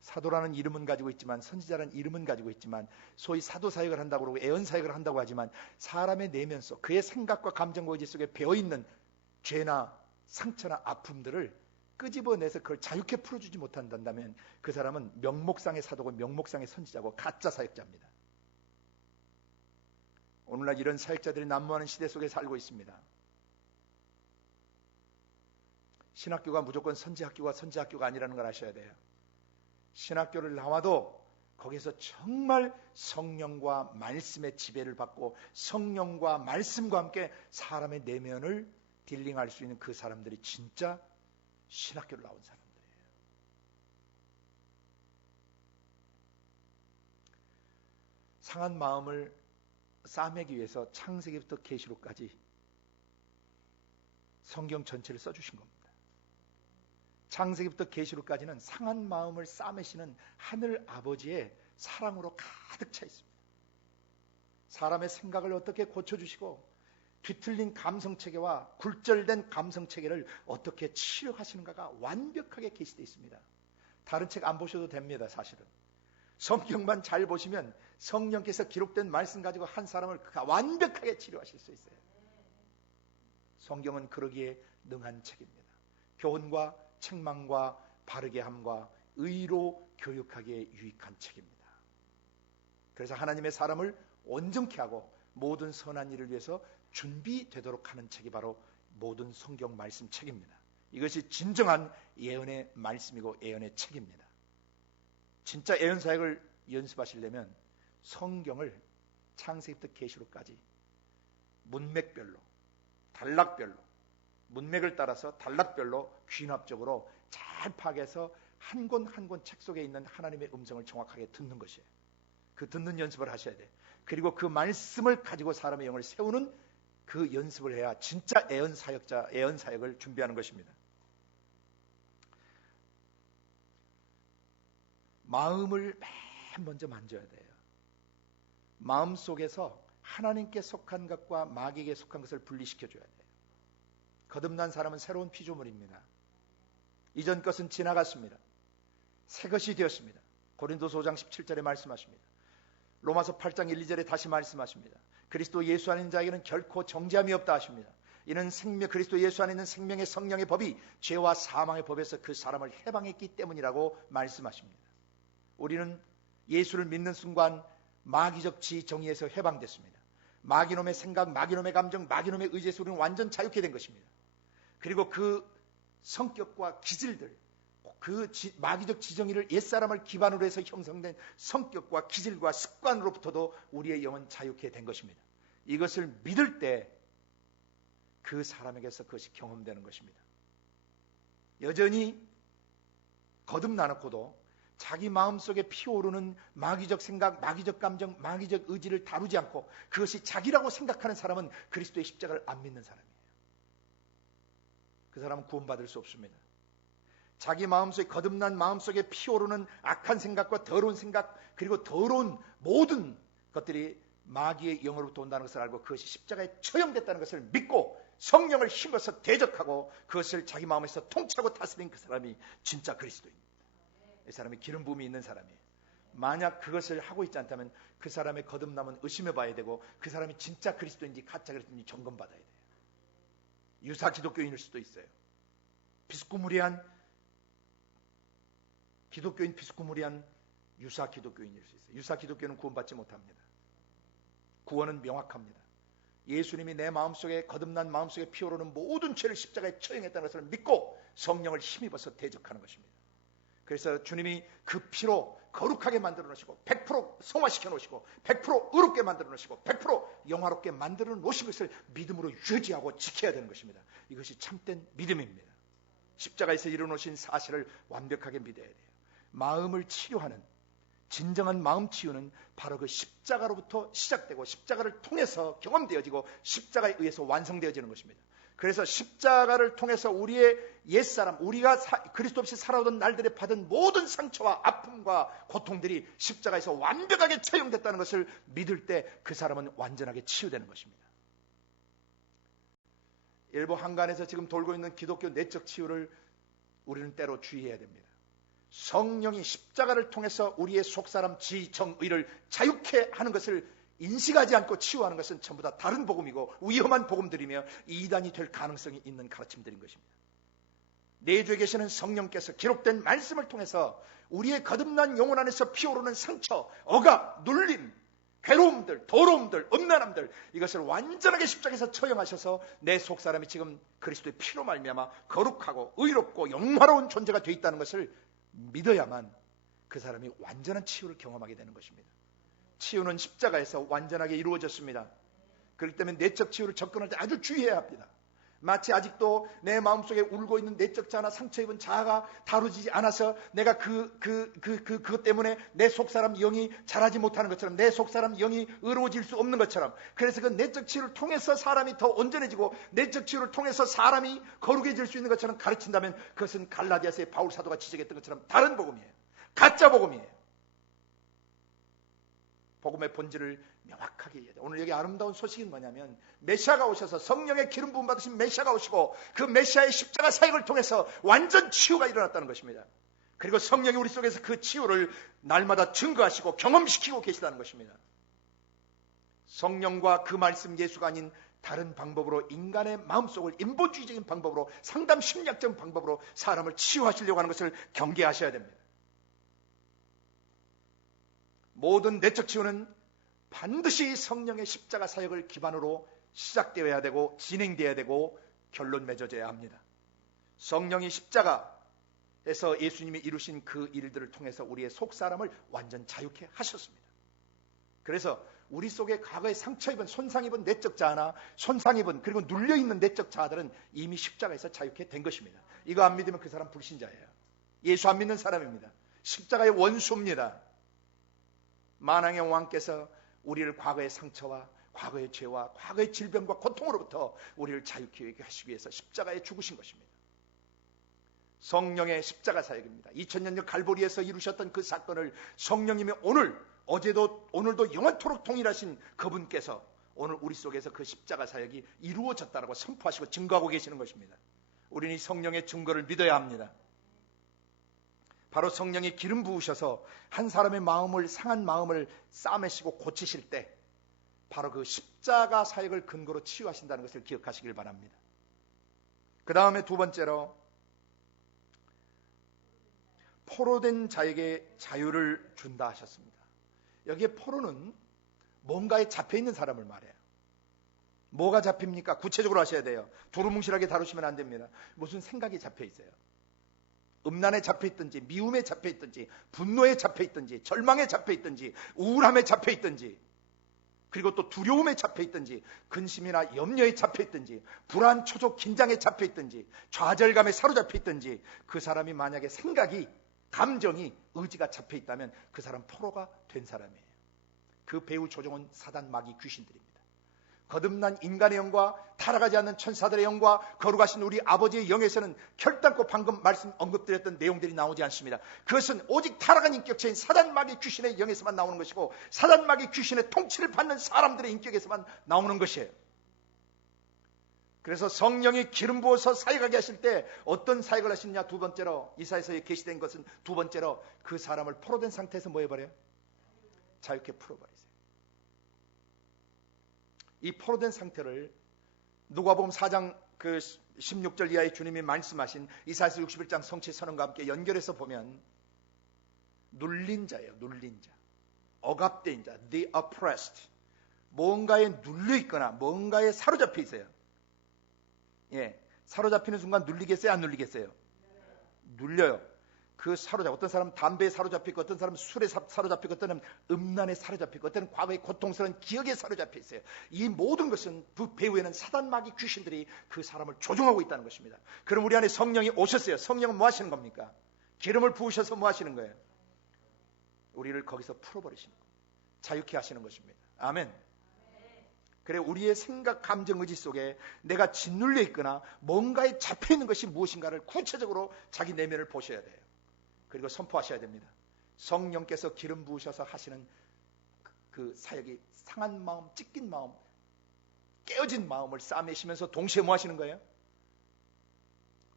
사도라는 이름은 가지고 있지만, 선지자라는 이름은 가지고 있지만, 소위 사도 사역을 한다고 그러고 애언 사역을 한다고 하지만 사람의 내면 속 그의 생각과 감정과 의지 속에 배어있는 죄나 상처나 아픔들을 끄집어내서 그걸 자유케 풀어주지 못한다면 그 사람은 명목상의 사도고 명목상의 선지자고 가짜 사역자입니다. 오늘날 이런 사역자들이 난무하는 시대 속에 살고 있습니다. 신학교가 무조건 선지학교가 선지학교가 아니라는 걸 아셔야 돼요. 신학교를 나와도 거기서 정말 성령과 말씀의 지배를 받고 성령과 말씀과 함께 사람의 내면을 딜링할 수 있는 그 사람들이 진짜 신학교를 나온 사람들이에요. 상한 마음을 싸매기 위해서 창세기부터 계시록까지 성경 전체를 써주신 겁니다. 창세기부터 계시록까지는 상한 마음을 싸매시는 하늘 아버지의 사랑으로 가득 차 있습니다. 사람의 생각을 어떻게 고쳐주시고 뒤틀린 감성체계와 굴절된 감성체계를 어떻게 치료하시는가가 완벽하게 게시되어 있습니다. 다른 책 안 보셔도 됩니다. 사실은 성경만 잘 보시면 성령께서 기록된 말씀 가지고 한 사람을 완벽하게 치료하실 수 있어요. 성경은 그러기에 능한 책입니다. 교훈과 책망과 바르게 함과 의로 교육하기에 유익한 책입니다. 그래서 하나님의 사람을 온전케 하고 모든 선한 일을 위해서 준비되도록 하는 책이 바로 모든 성경 말씀 책입니다. 이것이 진정한 예언의 말씀이고 예언의 책입니다. 진짜 예언 사역을 연습하시려면 성경을 창세기부터 계시록까지 문맥별로, 단락별로, 문맥을 따라서 단락별로 귀납적으로 잘 파악해서 한 권 한 권 책 속에 있는 하나님의 음성을 정확하게 듣는 것이에요. 그 듣는 연습을 하셔야 돼요. 그리고 그 말씀을 가지고 사람의 영을 세우는 그 연습을 해야 진짜 예언 사역을 준비하는 것입니다. 마음을 맨 먼저 만져야 돼요. 마음 속에서 하나님께 속한 것과 마귀에게 속한 것을 분리시켜줘야 돼요. 거듭난 사람은 새로운 피조물입니다. 이전 것은 지나갔습니다. 새 것이 되었습니다. 고린도서 5장 17절에 말씀하십니다. 로마서 8장 1, 2절에 다시 말씀하십니다. 그리스도 예수 안에 있는 자에게는 결코 정죄함이 없다 하십니다. 이는 그리스도 예수 안에 있는 생명의 성령의 법이 죄와 사망의 법에서 그 사람을 해방했기 때문이라고 말씀하십니다. 우리는 예수를 믿는 순간 마귀적 지정의에서 해방됐습니다. 마귀놈의 생각, 마귀놈의 감정, 마귀놈의 의지에서 우리는 완전 자유케 된 것입니다. 그리고 그 성격과 기질들, 그 마귀적 지정의를 옛사람을 기반으로 해서 형성된 성격과 기질과 습관으로부터도 우리의 영은 자유케 된 것입니다. 이것을 믿을 때 그 사람에게서 그것이 경험되는 것입니다. 여전히 거듭나놓고도 자기 마음속에 피어오르는 마귀적 생각, 마귀적 감정, 마귀적 의지를 다루지 않고 그것이 자기라고 생각하는 사람은 그리스도의 십자가를 안 믿는 사람이에요. 그 사람은 구원받을 수 없습니다. 자기 마음속에 거듭난 마음속에 피어오르는 악한 생각과 더러운 생각 그리고 더러운 모든 것들이 마귀의 영으로부터 온다는 것을 알고 그것이 십자가에 처형됐다는 것을 믿고 성령을 힘써서 대적하고 그것을 자기 마음에서 통치하고 다스린 그 사람이 진짜 그리스도입니다. 이 사람이 기름 부음이 있는 사람이에요. 만약 그것을 하고 있지 않다면 그 사람의 거듭남은 의심해 봐야 되고 그 사람이 진짜 그리스도인지 가짜 그리스도인지 점검받아야 돼요. 유사 기독교인일 수도 있어요. 비스꾸무리한 기독교인 비스꾸무리한 유사 기독교인일 수 있어요. 유사 기독교는 구원받지 못합니다. 구원은 명확합니다. 예수님이 내 마음속에 거듭난 마음속에 피어오르는 모든 죄를 십자가에 처형했다는 것을 믿고 성령을 힘입어서 대적하는 것입니다. 그래서 주님이 그 피로 거룩하게 만들어 놓으시고 100% 성화시켜 놓으시고 100% 의롭게 만들어 놓으시고 100% 영화롭게 만들어 놓으신 것을 믿음으로 유지하고 지켜야 되는 것입니다. 이것이 참된 믿음입니다. 십자가에서 이루어놓으신 사실을 완벽하게 믿어야 돼요. 마음을 치료하는 진정한 마음 치유는 바로 그 십자가로부터 시작되고 십자가를 통해서 경험되어지고 십자가에 의해서 완성되어지는 것입니다. 그래서 십자가를 통해서 우리의 옛사람, 우리가 그리스도 없이 살아오던 날들에 받은 모든 상처와 아픔과 고통들이 십자가에서 완벽하게 처형됐다는 것을 믿을 때 그 사람은 완전하게 치유되는 것입니다. 일부 한간에서 지금 돌고 있는 기독교 내적 치유를 우리는 때로 주의해야 됩니다. 성령이 십자가를 통해서 우리의 속사람 지정의를 자유케 하는 것을 인식하지 않고 치유하는 것은 전부 다 다른 복음이고 위험한 복음들이며 이단이 될 가능성이 있는 가르침들인 것입니다. 내주에 계시는 성령께서 기록된 말씀을 통해서 우리의 거듭난 영혼 안에서 피어오르는 상처, 억압, 눌림, 괴로움들, 더러움들, 음란함들 이것을 완전하게 십자가에서 처형하셔서 내 속사람이 지금 그리스도의 피로 말미암아 거룩하고 의롭고 영화로운 존재가 되어 있다는 것을 믿어야만 그 사람이 완전한 치유를 경험하게 되는 것입니다. 치유는 십자가에서 완전하게 이루어졌습니다. 그렇기 때문에 내적 치유를 접근할 때 아주 주의해야 합니다. 마치 아직도 내 마음속에 울고 있는 내적 자나 상처 입은 자아가 다루지 않아서 내가 그것 때문에 내 속사람 영이 자라지 못하는 것처럼 내 속사람 영이 의로워질 수 없는 것처럼 그래서 그 내적 치유를 통해서 사람이 더 온전해지고 내적 치유를 통해서 사람이 거룩해질 수 있는 것처럼 가르친다면 그것은 갈라디아서의 바울 사도가 지적했던 것처럼 다른 복음이에요. 가짜 복음이에요. 복음의 본질을 명확하게 이해해야 돼요. 오늘 여기 아름다운 소식이 뭐냐면 메시아가 오셔서 성령의 기름 부음 받으신 메시아가 오시고 그 메시아의 십자가 사역을 통해서 완전 치유가 일어났다는 것입니다. 그리고 성령이 우리 속에서 그 치유를 날마다 증거하시고 경험시키고 계시다는 것입니다. 성령과 그 말씀 예수가 아닌 다른 방법으로 인간의 마음속을 인본주의적인 방법으로 상담 심리학적인 방법으로 사람을 치유하시려고 하는 것을 경계하셔야 됩니다. 모든 내적 치유는 반드시 성령의 십자가 사역을 기반으로 시작되어야 되고 진행되어야 되고 결론 맺어져야 합니다. 성령이 십자가에서 예수님이 이루신 그 일들을 통해서 우리의 속사람을 완전 자유케 하셨습니다. 그래서 우리 속에 과거에 상처 입은 손상 입은 내적 자나 손상 입은 그리고 눌려있는 내적 자들은 이미 십자가에서 자유케 된 것입니다. 이거 안 믿으면 그 사람 불신자예요. 예수 안 믿는 사람입니다. 십자가의 원수입니다. 만왕의 왕께서 우리를 과거의 상처와 과거의 죄와 과거의 질병과 고통으로부터 우리를 자유케 하시기 위해서 십자가에 죽으신 것입니다. 성령의 십자가 사역입니다. 2000년 전 갈보리에서 이루셨던 그 사건을 성령님이 어제도 오늘도 영원토록 동일하신 그분께서 오늘 우리 속에서 그 십자가 사역이 이루어졌다라고 선포하시고 증거하고 계시는 것입니다. 우리는 이 성령의 증거를 믿어야 합니다. 바로 성령이 기름 부으셔서 한 사람의 마음을 상한 마음을 싸매시고 고치실 때 바로 그 십자가 사역을 근거로 치유하신다는 것을 기억하시길 바랍니다. 그 다음에 두 번째로 포로된 자에게 자유를 준다 하셨습니다. 여기에 포로는 뭔가에 잡혀있는 사람을 말해요. 뭐가 잡힙니까? 구체적으로 하셔야 돼요. 두루뭉실하게 다루시면 안 됩니다. 무슨 생각이 잡혀있어요. 음란에 잡혀있든지 미움에 잡혀있든지 분노에 잡혀있든지 절망에 잡혀있든지 우울함에 잡혀있든지 그리고 또 두려움에 잡혀있든지 근심이나 염려에 잡혀있든지 불안, 초조, 긴장에 잡혀있든지 좌절감에 사로잡혀있든지 그 사람이 만약에 생각이 감정이 의지가 잡혀있다면 그 사람 포로가 된 사람이에요. 그 배후 조종은 사단 마귀 귀신들입니다. 거듭난 인간의 영과 타락하지 않는 천사들의 영과 거룩하신 우리 아버지의 영에서는 결단코 방금 말씀 언급드렸던 내용들이 나오지 않습니다. 그것은 오직 타락한 인격체인 사단 마귀 귀신의 영에서만 나오는 것이고 사단 마귀 귀신의 통치를 받는 사람들의 인격에서만 나오는 것이에요. 그래서 성령이 기름 부어서 사역하게 하실 때 어떤 사역을 하시느냐? 두 번째로 이사야서에 게시된 것은 두 번째로 그 사람을 포로된 상태에서 뭐 해버려요? 자유케 풀어버리세요. 이 포로된 상태를 누가복음 4장 그 16절 이하의 주님이 말씀하신 이사야서 61장 성취 선언과 함께 연결해서 보면 눌린 자예요. 눌린 자. 억압된 자. The oppressed. 뭔가에 눌려 있거나 뭔가에 사로잡혀 있어요. 예, 사로잡히는 순간 눌리겠어요? 안 눌리겠어요? 눌려요. 그 어떤 사람은 담배에 사로잡히고 어떤 사람은 술에 사로잡히고 어떤 사람은 음란에 사로잡히고 어떤 사람은 과거의 고통스러운 기억에 사로잡혀 있어요. 이 모든 것은 그 배후에는 사단 마귀 귀신들이 그 사람을 조종하고 있다는 것입니다. 그럼 우리 안에 성령이 오셨어요. 성령은 뭐 하시는 겁니까? 기름을 부으셔서 뭐 하시는 거예요? 우리를 거기서 풀어버리시는 거예요. 자유케 하시는 것입니다. 아멘. 그래 우리의 생각, 감정, 의지 속에 내가 짓눌려 있거나 뭔가에 잡혀있는 것이 무엇인가를 구체적으로 자기 내면을 보셔야 돼요. 그리고 선포하셔야 됩니다. 성령께서 기름 부으셔서 하시는 그 사역이 상한 마음, 찢긴 마음, 깨어진 마음을 싸매시면서 동시에 뭐 하시는 거예요?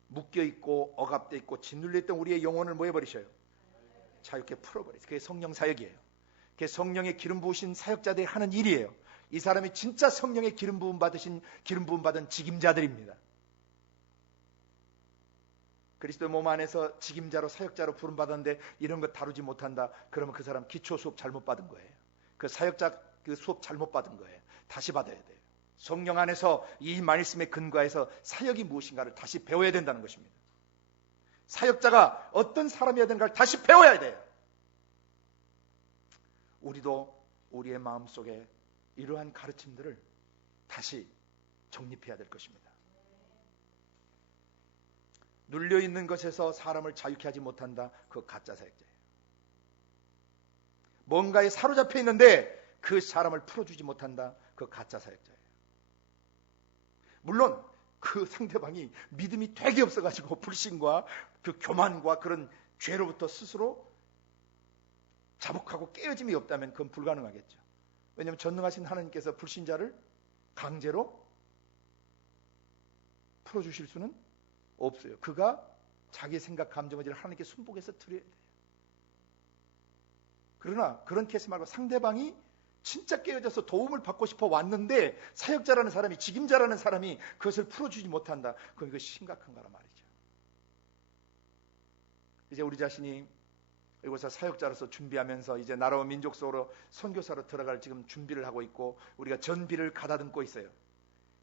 묶여있고 억압되어 있고 짓눌려 있던 우리의 영혼을 뭐 해버리셔요? 자유케 풀어버리세요. 그게 성령 사역이에요. 그게 성령의 기름 부으신 사역자들이 하는 일이에요. 이 사람이 진짜 성령의 기름 부음 받은 직임자들입니다. 그리스도의 몸 안에서 직임자로 사역자로 부름 받았는데 이런 거 다루지 못한다. 그러면 그 사람 기초 수업 잘못 받은 거예요. 그 사역자 그 수업 잘못 받은 거예요. 다시 받아야 돼요. 성령 안에서 이 말씀에 근거해서 사역이 무엇인가를 다시 배워야 된다는 것입니다. 사역자가 어떤 사람이어야 되는가를 다시 배워야 돼요. 우리도 우리의 마음속에 이러한 가르침들을 다시 정립해야 될 것입니다. 눌려있는 것에서 사람을 자유케 하지 못한다. 그거 가짜 사역자예요. 뭔가에 사로잡혀 있는데 그 사람을 풀어주지 못한다. 그거 가짜 사역자예요. 물론 그 상대방이 믿음이 되게 없어가지고 불신과 그 교만과 그런 죄로부터 스스로 자복하고 깨어짐이 없다면 그건 불가능하겠죠. 왜냐하면 전능하신 하나님께서 불신자를 강제로 풀어주실 수는 없어요. 그가 자기 생각, 감정, 의지를 하나님께 순복해서 드려야 돼요. 그러나 그런 케이스 말고 상대방이 진짜 깨어져서 도움을 받고 싶어 왔는데 사역자라는 사람이, 직임자라는 사람이 그것을 풀어주지 못한다. 그럼 이거 심각한 거란 말이죠. 이제 우리 자신이 이곳에서 사역자로서 준비하면서 이제 나라와 민족 속으로 선교사로 들어갈 지금 준비를 하고 있고, 우리가 전비를 가다듬고 있어요.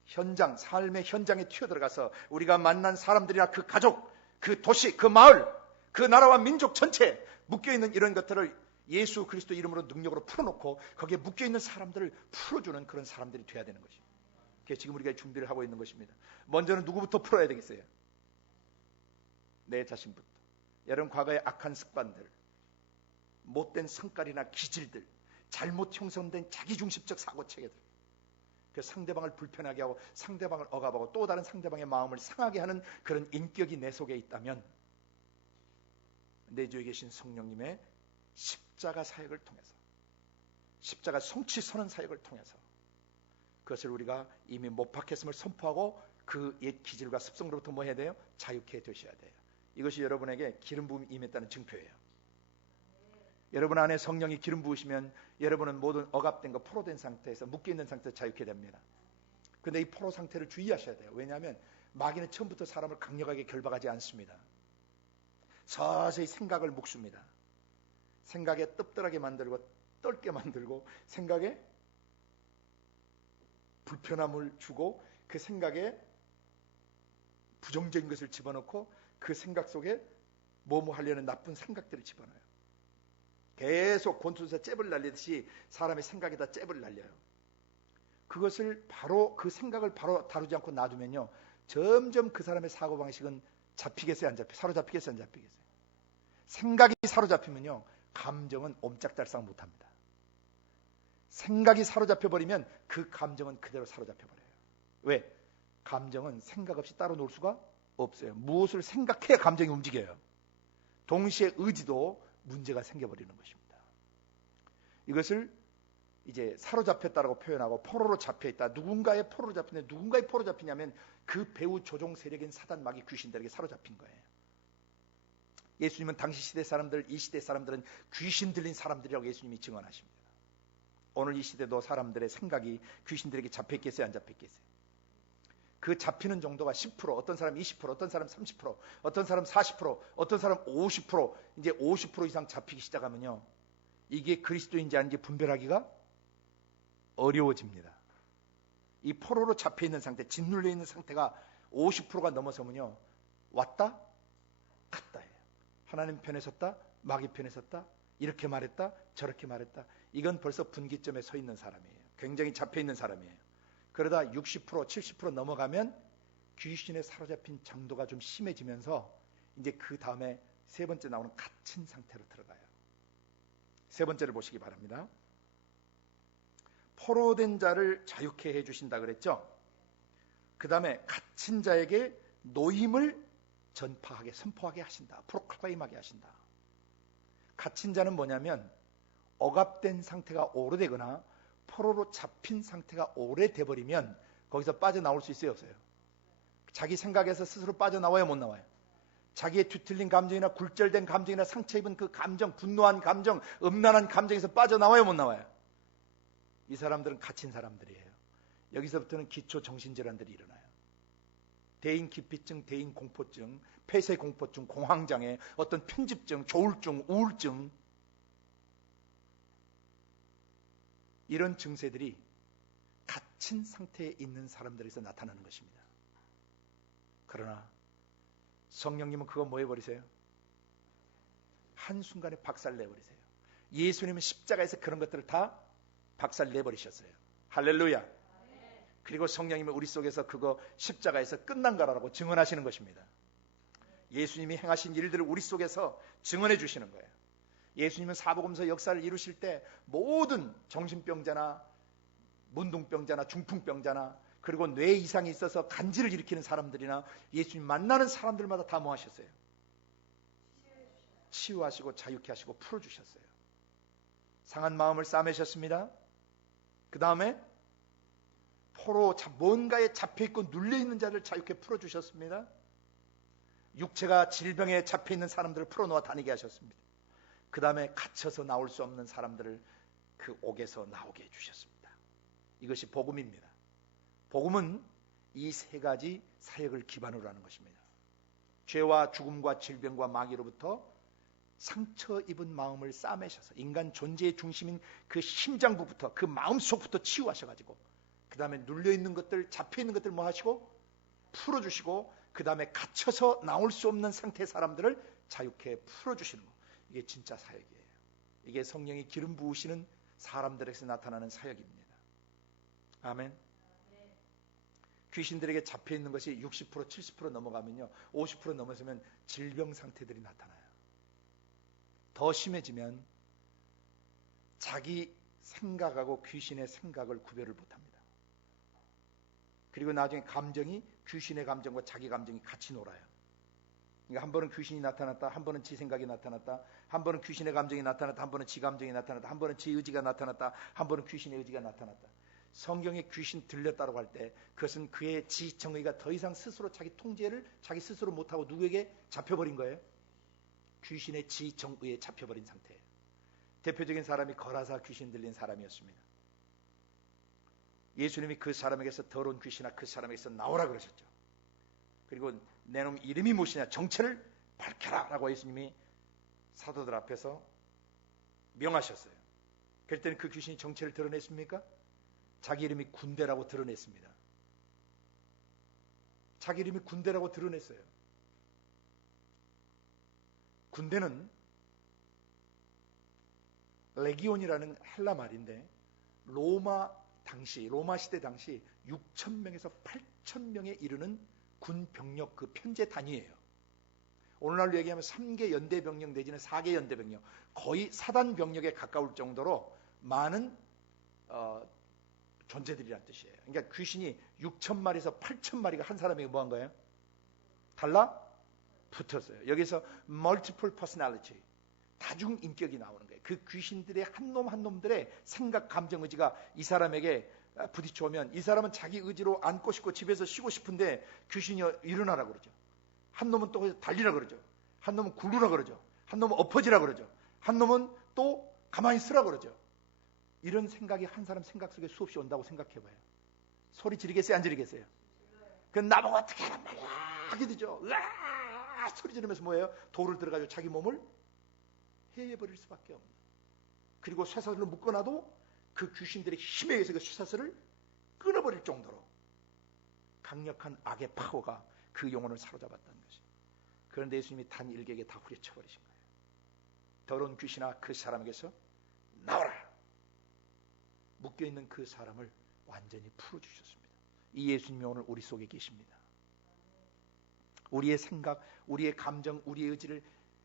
현장, 삶의 현장에 튀어들어가서 우리가 만난 사람들이나 그 가족, 그 도시, 그 마을, 그 나라와 민족 전체에 묶여있는 이런 것들을 예수 그리스도 이름으로 능력으로 풀어놓고 거기에 묶여있는 사람들을 풀어주는 그런 사람들이 돼야 되는 것입니다. 그게 지금 우리가 준비를 하고 있는 것입니다. 먼저는 누구부터 풀어야 되겠어요? 내 자신부터. 여러분, 과거의 악한 습관들, 못된 성깔이나 기질들, 잘못 형성된 자기중심적 사고체계들, 그 상대방을 불편하게 하고 상대방을 억압하고 또 다른 상대방의 마음을 상하게 하는 그런 인격이 내 속에 있다면 내 주에 계신 성령님의 십자가 사역을 통해서, 십자가 성취 선언 사역을 통해서 그것을 우리가 이미 못 박혔음을 선포하고 그 옛 기질과 습성으로부터 뭐 해야 돼요? 자유케 되셔야 돼요. 이것이 여러분에게 기름 부음이 임했다는 증표예요. 여러분 안에 성령이 기름 부으시면 여러분은 모든 억압된 거, 포로된 상태에서, 묶여있는 상태에서 자유케 됩니다. 그런데 이 포로 상태를 주의하셔야 돼요. 왜냐하면 마귀는 처음부터 사람을 강력하게 결박하지 않습니다. 서서히 생각을 묶습니다. 생각에 떫떫하게 만들고 떨게 만들고 생각에 불편함을 주고 그 생각에 부정적인 것을 집어넣고 그 생각 속에 뭐뭐 하려는 나쁜 생각들을 집어넣어요. 계속 권투에서 잽을 날리듯이 사람의 생각에다 잽을 날려요. 그것을 바로, 그 생각을 바로 다루지 않고 놔두면요, 점점 그 사람의 사고방식은 잡히겠어요, 안 잡히겠어요? 사로잡히겠어요, 안 잡히겠어요? 생각이 사로잡히면요, 감정은 옴짝달싹 못합니다. 생각이 사로잡혀버리면 그 감정은 그대로 사로잡혀버려요. 왜? 감정은 생각 없이 따로 놀 수가 없어요. 무엇을 생각해야 감정이 움직여요. 동시에 의지도 문제가 생겨버리는 것입니다. 이것을 이제 사로잡혔다라고 표현하고 포로로 잡혀있다. 누군가의 포로로 잡히는데 누군가의 포로로 잡히냐면 그 배후 조종 세력인 사단 마귀 귀신들에게 사로잡힌 거예요. 예수님은 당시 시대 사람들, 이 시대 사람들은 귀신 들린 사람들이라고 예수님이 증언하십니다. 오늘 이 시대도 사람들의 생각이 귀신들에게 잡혀있겠어요, 안 잡혀있겠어요? 그 잡히는 정도가 10%, 어떤 사람 20%, 어떤 사람 30%, 어떤 사람 40%, 어떤 사람 50%, 이제 50% 이상 잡히기 시작하면요, 이게 그리스도인지 아닌지 분별하기가 어려워집니다. 이 포로로 잡혀있는 상태, 짓눌려 있는 상태가 50%가 넘어서면요, 왔다 갔다예요. 하나님 편에 섰다, 마귀 편에 섰다, 이렇게 말했다, 저렇게 말했다. 이건 벌써 분기점에 서 있는 사람이에요. 굉장히 잡혀있는 사람이에요. 그러다 60%, 70% 넘어가면 귀신에 사로잡힌 정도가 좀 심해지면서 이제 그 다음에 세 번째 나오는 갇힌 상태로 들어가요. 세 번째를 보시기 바랍니다. 포로된 자를 자유케 해주신다 그랬죠. 그 다음에 갇힌 자에게 노임을 전파하게, 선포하게 하신다. 프로클레임하게 하신다. 갇힌 자는 뭐냐면 억압된 상태가 오래되거나 포로로 잡힌 상태가 오래돼 버리면 거기서 빠져나올 수 있어요, 없어요? 자기 생각에서 스스로 빠져나와요, 못 나와요? 자기의 뒤틀린 감정이나 굴절된 감정이나 상처 입은 그 감정, 분노한 감정, 음란한 감정에서 빠져나와요, 못 나와요? 이 사람들은 갇힌 사람들이에요. 여기서부터는 기초 정신질환들이 일어나요. 대인 기피증, 대인 공포증, 폐쇄 공포증, 공황장애, 어떤 편집증, 조울증, 우울증, 이런 증세들이 갇힌 상태에 있는 사람들에서 나타나는 것입니다. 그러나 성령님은 그거 뭐 해버리세요? 한순간에 박살내버리세요. 예수님은 십자가에서 그런 것들을 다 박살내버리셨어요. 할렐루야. 그리고 성령님은 우리 속에서 그거 십자가에서 끝난 거라고 증언하시는 것입니다. 예수님이 행하신 일들을 우리 속에서 증언해 주시는 거예요. 예수님은 사복음서 역사를 이루실 때 모든 정신병자나 문둥병자나 중풍병자나 그리고 뇌 이상이 있어서 간질을 일으키는 사람들이나 예수님 만나는 사람들마다 다 뭐 하셨어요? 치유하시고 자유케 하시고 풀어주셨어요. 상한 마음을 싸매셨습니다. 그 다음에 포로 뭔가에 잡혀있고 눌려있는 자를 자유케 풀어주셨습니다. 육체가 질병에 잡혀있는 사람들을 풀어놓아 다니게 하셨습니다. 그 다음에 갇혀서 나올 수 없는 사람들을 그 옥에서 나오게 해주셨습니다. 이것이 복음입니다. 복음은 이 세 가지 사역을 기반으로 하는 것입니다. 죄와 죽음과 질병과 마귀로부터 상처 입은 마음을 싸매셔서 인간 존재의 중심인 그 심장부부터 그 마음속부터 치유하셔가지고 그 다음에 눌려있는 것들, 잡혀있는 것들 뭐 하시고 풀어주시고 그 다음에 갇혀서 나올 수 없는 상태의 사람들을 자유케 풀어주시는 거. 이게 진짜 사역이에요. 이게 성령이 기름 부으시는 사람들에게서 나타나는 사역입니다. 아멘. 귀신들에게 잡혀있는 것이 60% 70% 넘어가면요 50% 넘어서면 질병 상태들이 나타나요. 더 심해지면 자기 생각하고 귀신의 생각을 구별을 못합니다. 그리고 나중에 감정이 귀신의 감정과 자기 감정이 같이 놀아요. 그러니까 한 번은 귀신이 나타났다, 한 번은 지 생각이 나타났다, 한 번은 귀신의 감정이 나타났다, 한 번은 지 감정이 나타났다, 한 번은 지 의지가 나타났다, 한 번은 귀신의 의지가 나타났다. 성경에 귀신 들렸다고 할 때 그것은 그의 지 정의가 더 이상 스스로 자기 통제를 자기 스스로 못하고 누구에게 잡혀버린 거예요? 귀신의 지 정의에 잡혀버린 상태예요. 대표적인 사람이 거라사 귀신 들린 사람이었습니다. 예수님이 그 사람에게서 더러운 귀신아 그 사람에게서 나오라 그러셨죠. 그리고 내 놈 이름이 무엇이냐 정체를 밝혀라 라고 예수님이 사도들 앞에서 명하셨어요. 그럴 때는 그 귀신이 정체를 드러냈습니까? 자기 이름이 군대라고 드러냈습니다. 자기 이름이 군대라고 드러냈어요. 군대는 레기온이라는 헬라 말인데 로마 시대 당시 6,000명에서 8,000명에 이르는 군 병력 그 편제 단위예요. 오늘날로 얘기하면 3개 연대 병력 내지는 4개 연대 병력, 거의 사단 병력에 가까울 정도로 많은 존재들이란 뜻이에요. 그러니까 귀신이 6,000마리에서 8,000마리가 한 사람에게 뭐 한 거예요? 달라 붙었어요. 여기서 multiple personality, 다중 인격이 나오는 거예요. 그 귀신들의 한 놈 한 놈들의 생각, 감정, 의지가 이 사람에게 부딪혀오면 이 사람은 자기 의지로 앉고 싶고 집에서 쉬고 싶은데 귀신이 일어나라 그러죠. 한 놈은 또 달리라 그러죠. 한 놈은 굴르라 그러죠. 한 놈은 엎어지라 그러죠. 한 놈은 또 가만히 있으라 그러죠. 이런 생각이 한 사람 생각 속에 수없이 온다고 생각해봐요. 소리 지르겠어요? 안 지르겠어요? 그건 나보고 어떻게 하란 말이야 하게 되죠. 으아! 소리 지르면서 뭐예요? 돌을 들어가지고 자기 몸을 해버릴 수밖에 없는. 그리고 쇠사슬로 묶어놔도 그 귀신들의 힘에 의해서 그 쇠사슬을 끊어버릴 정도로 강력한 악의 파워가 그 영혼을 사로잡았다는 것이. 그런데 예수님이 단 일격에 다 후려쳐버리신 거예요. 더러운 귀신아 그 사람에게서 나와라. 묶여있는 그 사람을 완전히 풀어주셨습니다. 이 예수님이 오늘 우리 속에 계십니다. 우리의 생각, 우리의 감정, 우리의 의지를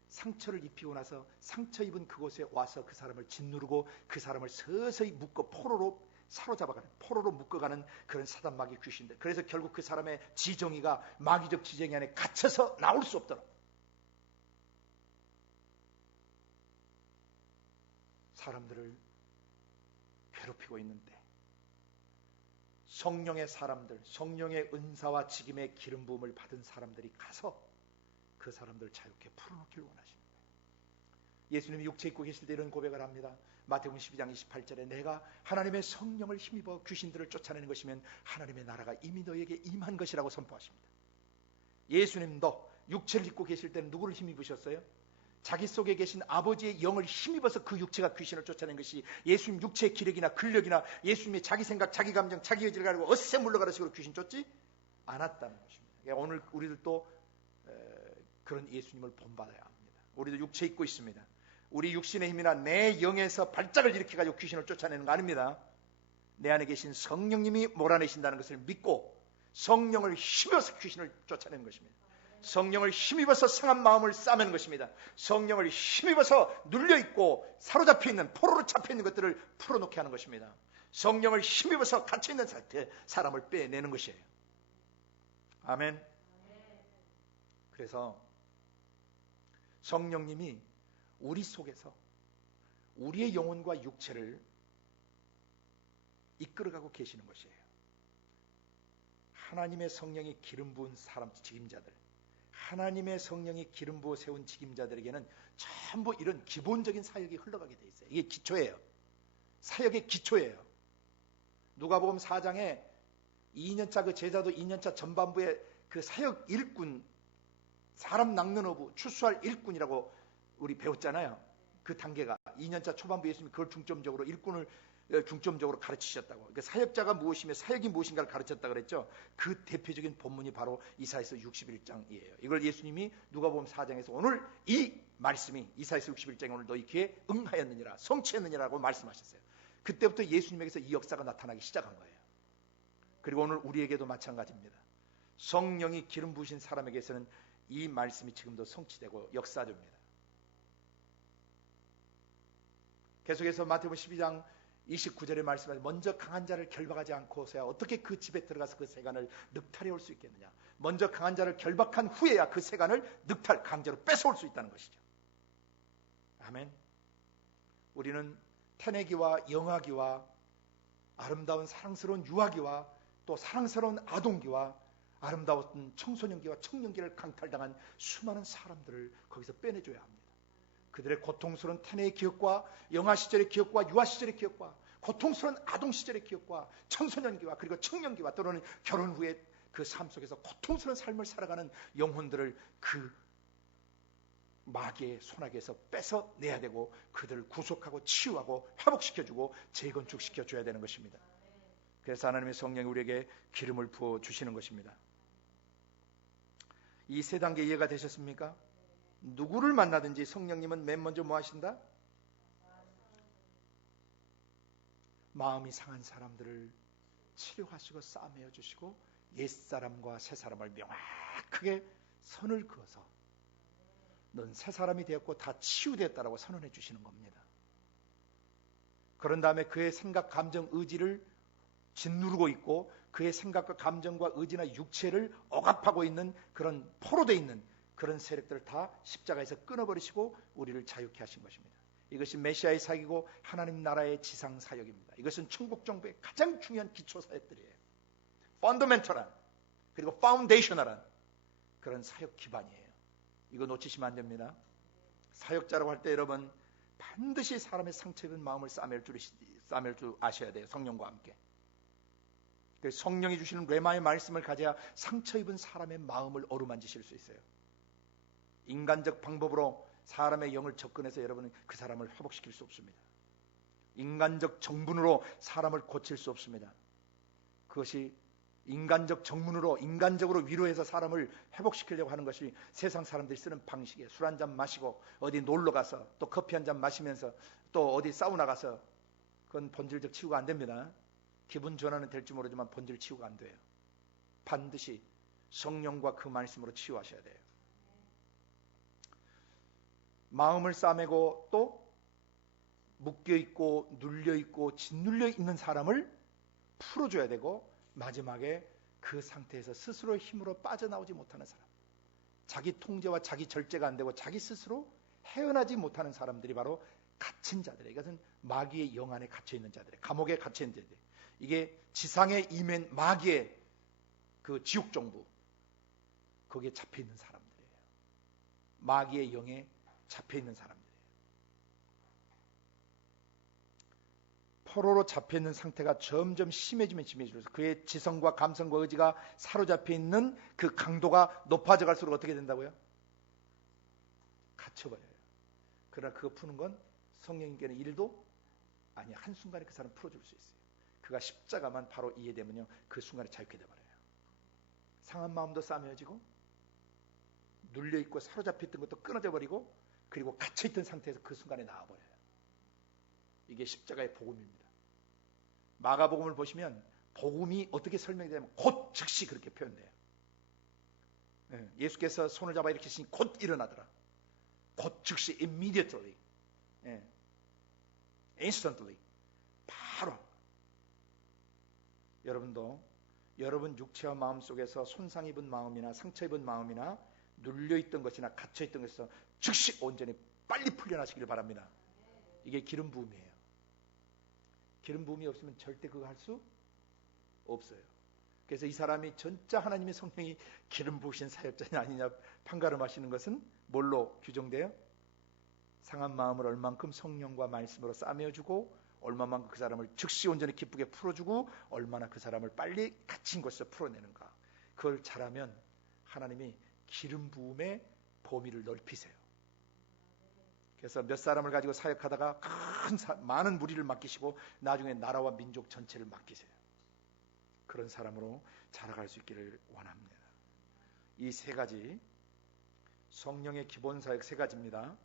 상처를 입히고 나서 상처 입은 그곳에 와서 그 사람을 짓누르고 그 사람을 서서히 묶어 포로로 사로잡아가는, 포로로 묶어가는 그런 사단 마귀 귀신들. 그래서 결국 그 사람의 지정의가 마귀적 지정의 안에 갇혀서 나올 수 없도록 사람들을 괴롭히고 있는데 성령의 사람들, 성령의 은사와 직임의 기름 부음을 받은 사람들이 가서 그 사람들을 자유롭게 풀어놓기를 원하십니다. 예수님이 육체 입고 계실 때 이런 고백을 합니다. 마태복음 12장 28절에 내가 하나님의 성령을 힘입어 귀신들을 쫓아내는 것이면 하나님의 나라가 이미 너에게 임한 것이라고 선포하십니다. 예수님도 육체를 입고 계실 때는 누구를 힘입으셨어요? 자기 속에 계신 아버지의 영을 힘입어서 그 육체가 귀신을 쫓아낸 것이 예수님 육체의 기력이나 근력이나 예수님의 자기 생각, 자기 감정, 자기 의지를 가지고 어슷 물러가는 식으로 귀신 쫓지 않았다는 것입니다. 그러니까 오늘 우리들도 그런 예수님을 본받아야 합니다. 우리도 육체 입고 있습니다. 우리 육신의 힘이나 내 영에서 발작을 일으켜가지고 귀신을 쫓아내는 거 아닙니다. 내 안에 계신 성령님이 몰아내신다는 것을 믿고 성령을 힘입어서 귀신을 쫓아내는 것입니다. 성령을 힘입어서 상한 마음을 싸매는 것입니다. 성령을 힘입어서 눌려있고 사로잡혀 있는, 포로로 잡혀 있는 것들을 풀어놓게 하는 것입니다. 성령을 힘입어서 갇혀있는 상태에 사람을 빼내는 것이에요. 아멘. 그래서 성령님이 우리 속에서 우리의 영혼과 육체를 이끌어가고 계시는 것이에요. 하나님의 성령이 기름 부은 사람, 직임자들, 하나님의 성령이 기름 부어 세운 직임자들에게는 전부 이런 기본적인 사역이 흘러가게 돼 있어요. 이게 기초예요. 사역의 기초예요. 누가복음 4장에 2년차 그 제자도 2년차 전반부에 그 사역 일꾼, 사람 낚는 어부, 추수할 일꾼이라고 우리 배웠잖아요. 그 단계가 2년차 초반부 예수님이 그걸 중점적으로 일꾼을 중점적으로 가르치셨다고. 그러니까 사역자가 무엇이며 사역이 무엇인가를 가르쳤다 그랬죠. 그 대표적인 본문이 바로 이사야서 61장이에요. 이걸 예수님이 누가복음 4장에서 오늘 이 말씀이 이사야서 61장에 오늘 너희 귀에 응하였느니라, 성취했느니라고 말씀하셨어요. 그때부터 예수님에게서 이 역사가 나타나기 시작한 거예요. 그리고 오늘 우리에게도 마찬가지입니다. 성령이 기름 부으신 사람에게서는 이 말씀이 지금도 성취되고 역사됩니다. 계속해서 마태복음 12장 29절의 말씀에 먼저 강한 자를 결박하지 않고서야 어떻게 그 집에 들어가서 그 세간을 늑탈해 올 수 있겠느냐. 먼저 강한 자를 결박한 후에야 그 세간을 강제로 뺏어올 수 있다는 것이죠. 아멘. 우리는 태내기와 영아기와 아름다운 사랑스러운 유아기와 또 사랑스러운 아동기와 아름다운 청소년기와 청년기를 강탈당한 수많은 사람들을 거기서 빼내줘야 합니다. 그들의 고통스러운 태내의 기억과 영아 시절의 기억과 유아 시절의 기억과 고통스러운 아동 시절의 기억과 청소년기와 그리고 청년기와 또는 결혼 후에 그 삶 속에서 고통스러운 삶을 살아가는 영혼들을 그 마귀의 손아귀에서 뺏어내야 되고 그들을 구속하고 치유하고 회복시켜주고 재건축시켜줘야 되는 것입니다. 그래서 하나님의 성령이 우리에게 기름을 부어주시는 것입니다. 이 세 단계 이해가 되셨습니까? 누구를 만나든지 성령님은 맨 먼저 뭐 하신다? 마음이 상한 사람들을 치료하시고 싸매어 주시고 옛사람과 새사람을 명확하게 선을 그어서 넌 새사람이 되었고 다 치유되었다라고 선언해 주시는 겁니다. 그런 다음에 그의 생각, 감정, 의지를 짓누르고 있고 그의 생각과 감정과 의지나 육체를 억압하고 있는 그런 포로되어 있는 그런 세력들을 다 십자가에서 끊어버리시고 우리를 자유케 하신 것입니다. 이것이 메시아의 사역이고 하나님 나라의 지상 사역입니다. 이것은 천국 정부의 가장 중요한 기초 사역들이에요. 펀더멘털한 그리고 파운데이셔널한 그런 사역 기반이에요. 이거 놓치시면 안 됩니다. 사역자라고 할 때 여러분 반드시 사람의 상처 입은 마음을 싸맬 줄 아셔야 돼요. 성령과 함께. 성령이 주시는 레마의 말씀을 가져야 상처 입은 사람의 마음을 어루만지실 수 있어요. 인간적 방법으로 사람의 영을 접근해서 여러분은 그 사람을 회복시킬 수 없습니다. 인간적 정분으로 사람을 고칠 수 없습니다. 그것이 인간적 정문으로 인간적으로 위로해서 사람을 회복시키려고 하는 것이 세상 사람들이 쓰는 방식이에요. 술 한잔 마시고 어디 놀러 가서 또 커피 한잔 마시면서 또 어디 사우나 가서 그건 본질적 치유가 안 됩니다. 기분 전환은 될지 모르지만 본질 치유가 안 돼요. 반드시 성령과 그 말씀으로 치유하셔야 돼요. 마음을 싸매고 또 묶여있고 눌려있고 짓눌려 있는 사람을 풀어줘야 되고 마지막에 그 상태에서 스스로 힘으로 빠져나오지 못하는 사람, 자기 통제와 자기 절제가 안 되고 자기 스스로 헤어나지 못하는 사람들이 바로 갇힌 자들이에요. 이것은 마귀의 영 안에 갇혀있는 자들이에요. 감옥에 갇혀있는 자들이에요. 이게 지상에 임한 마귀의 그 지옥 정부 거기에 잡혀있는 사람들이에요. 마귀의 영에 잡혀있는 사람들이에요. 포로로 잡혀있는 상태가 점점 심해지면 심해지면서 그의 지성과 감성과 의지가 사로잡혀있는 그 강도가 높아져 갈수록 어떻게 된다고요? 갇혀버려요. 그러나 그거 푸는 건 성령님께는 일도 아니 한순간에 그 사람 풀어줄 수 있어요. 그가 십자가만 바로 이해되면요 그 순간에 자유케 돼버려요. 상한 마음도 싸매어지고 눌려있고 사로잡혀있던 것도 끊어져 버리고 그리고 갇혀있던 상태에서 그 순간에 나와버려요. 이게 십자가의 복음입니다. 마가복음을 보시면 복음이 어떻게 설명이 되냐면 곧 즉시 그렇게 표현돼요. 예수께서 손을 잡아 일으키시니 곧 일어나더라. 곧 즉시 immediately, instantly, 바로. 여러분도 여러분 육체와 마음 속에서 손상 입은 마음이나 상처 입은 마음이나 눌려있던 것이나 갇혀있던 것에서 즉시 온전히 빨리 풀려나시길 바랍니다. 이게 기름 부음이에요. 기름 부음이 없으면 절대 그거 할 수 없어요. 그래서 이 사람이 진짜 하나님의 성령이 기름 부으신 사역자냐 아니냐 판가름하시는 것은 뭘로 규정돼요? 상한 마음을 얼만큼 성령과 말씀으로 싸매어주고 얼마만큼 그 사람을 즉시 온전히 기쁘게 풀어주고 얼마나 그 사람을 빨리 갇힌 곳에서 풀어내는가. 그걸 잘하면 하나님이 기름 부음의 범위를 넓히세요. 그래서 몇 사람을 가지고 사역하다가 많은 무리를 맡기시고 나중에 나라와 민족 전체를 맡기세요. 그런 사람으로 자라갈 수 있기를 원합니다. 이 세 가지, 성령의 기본 사역 세 가지입니다.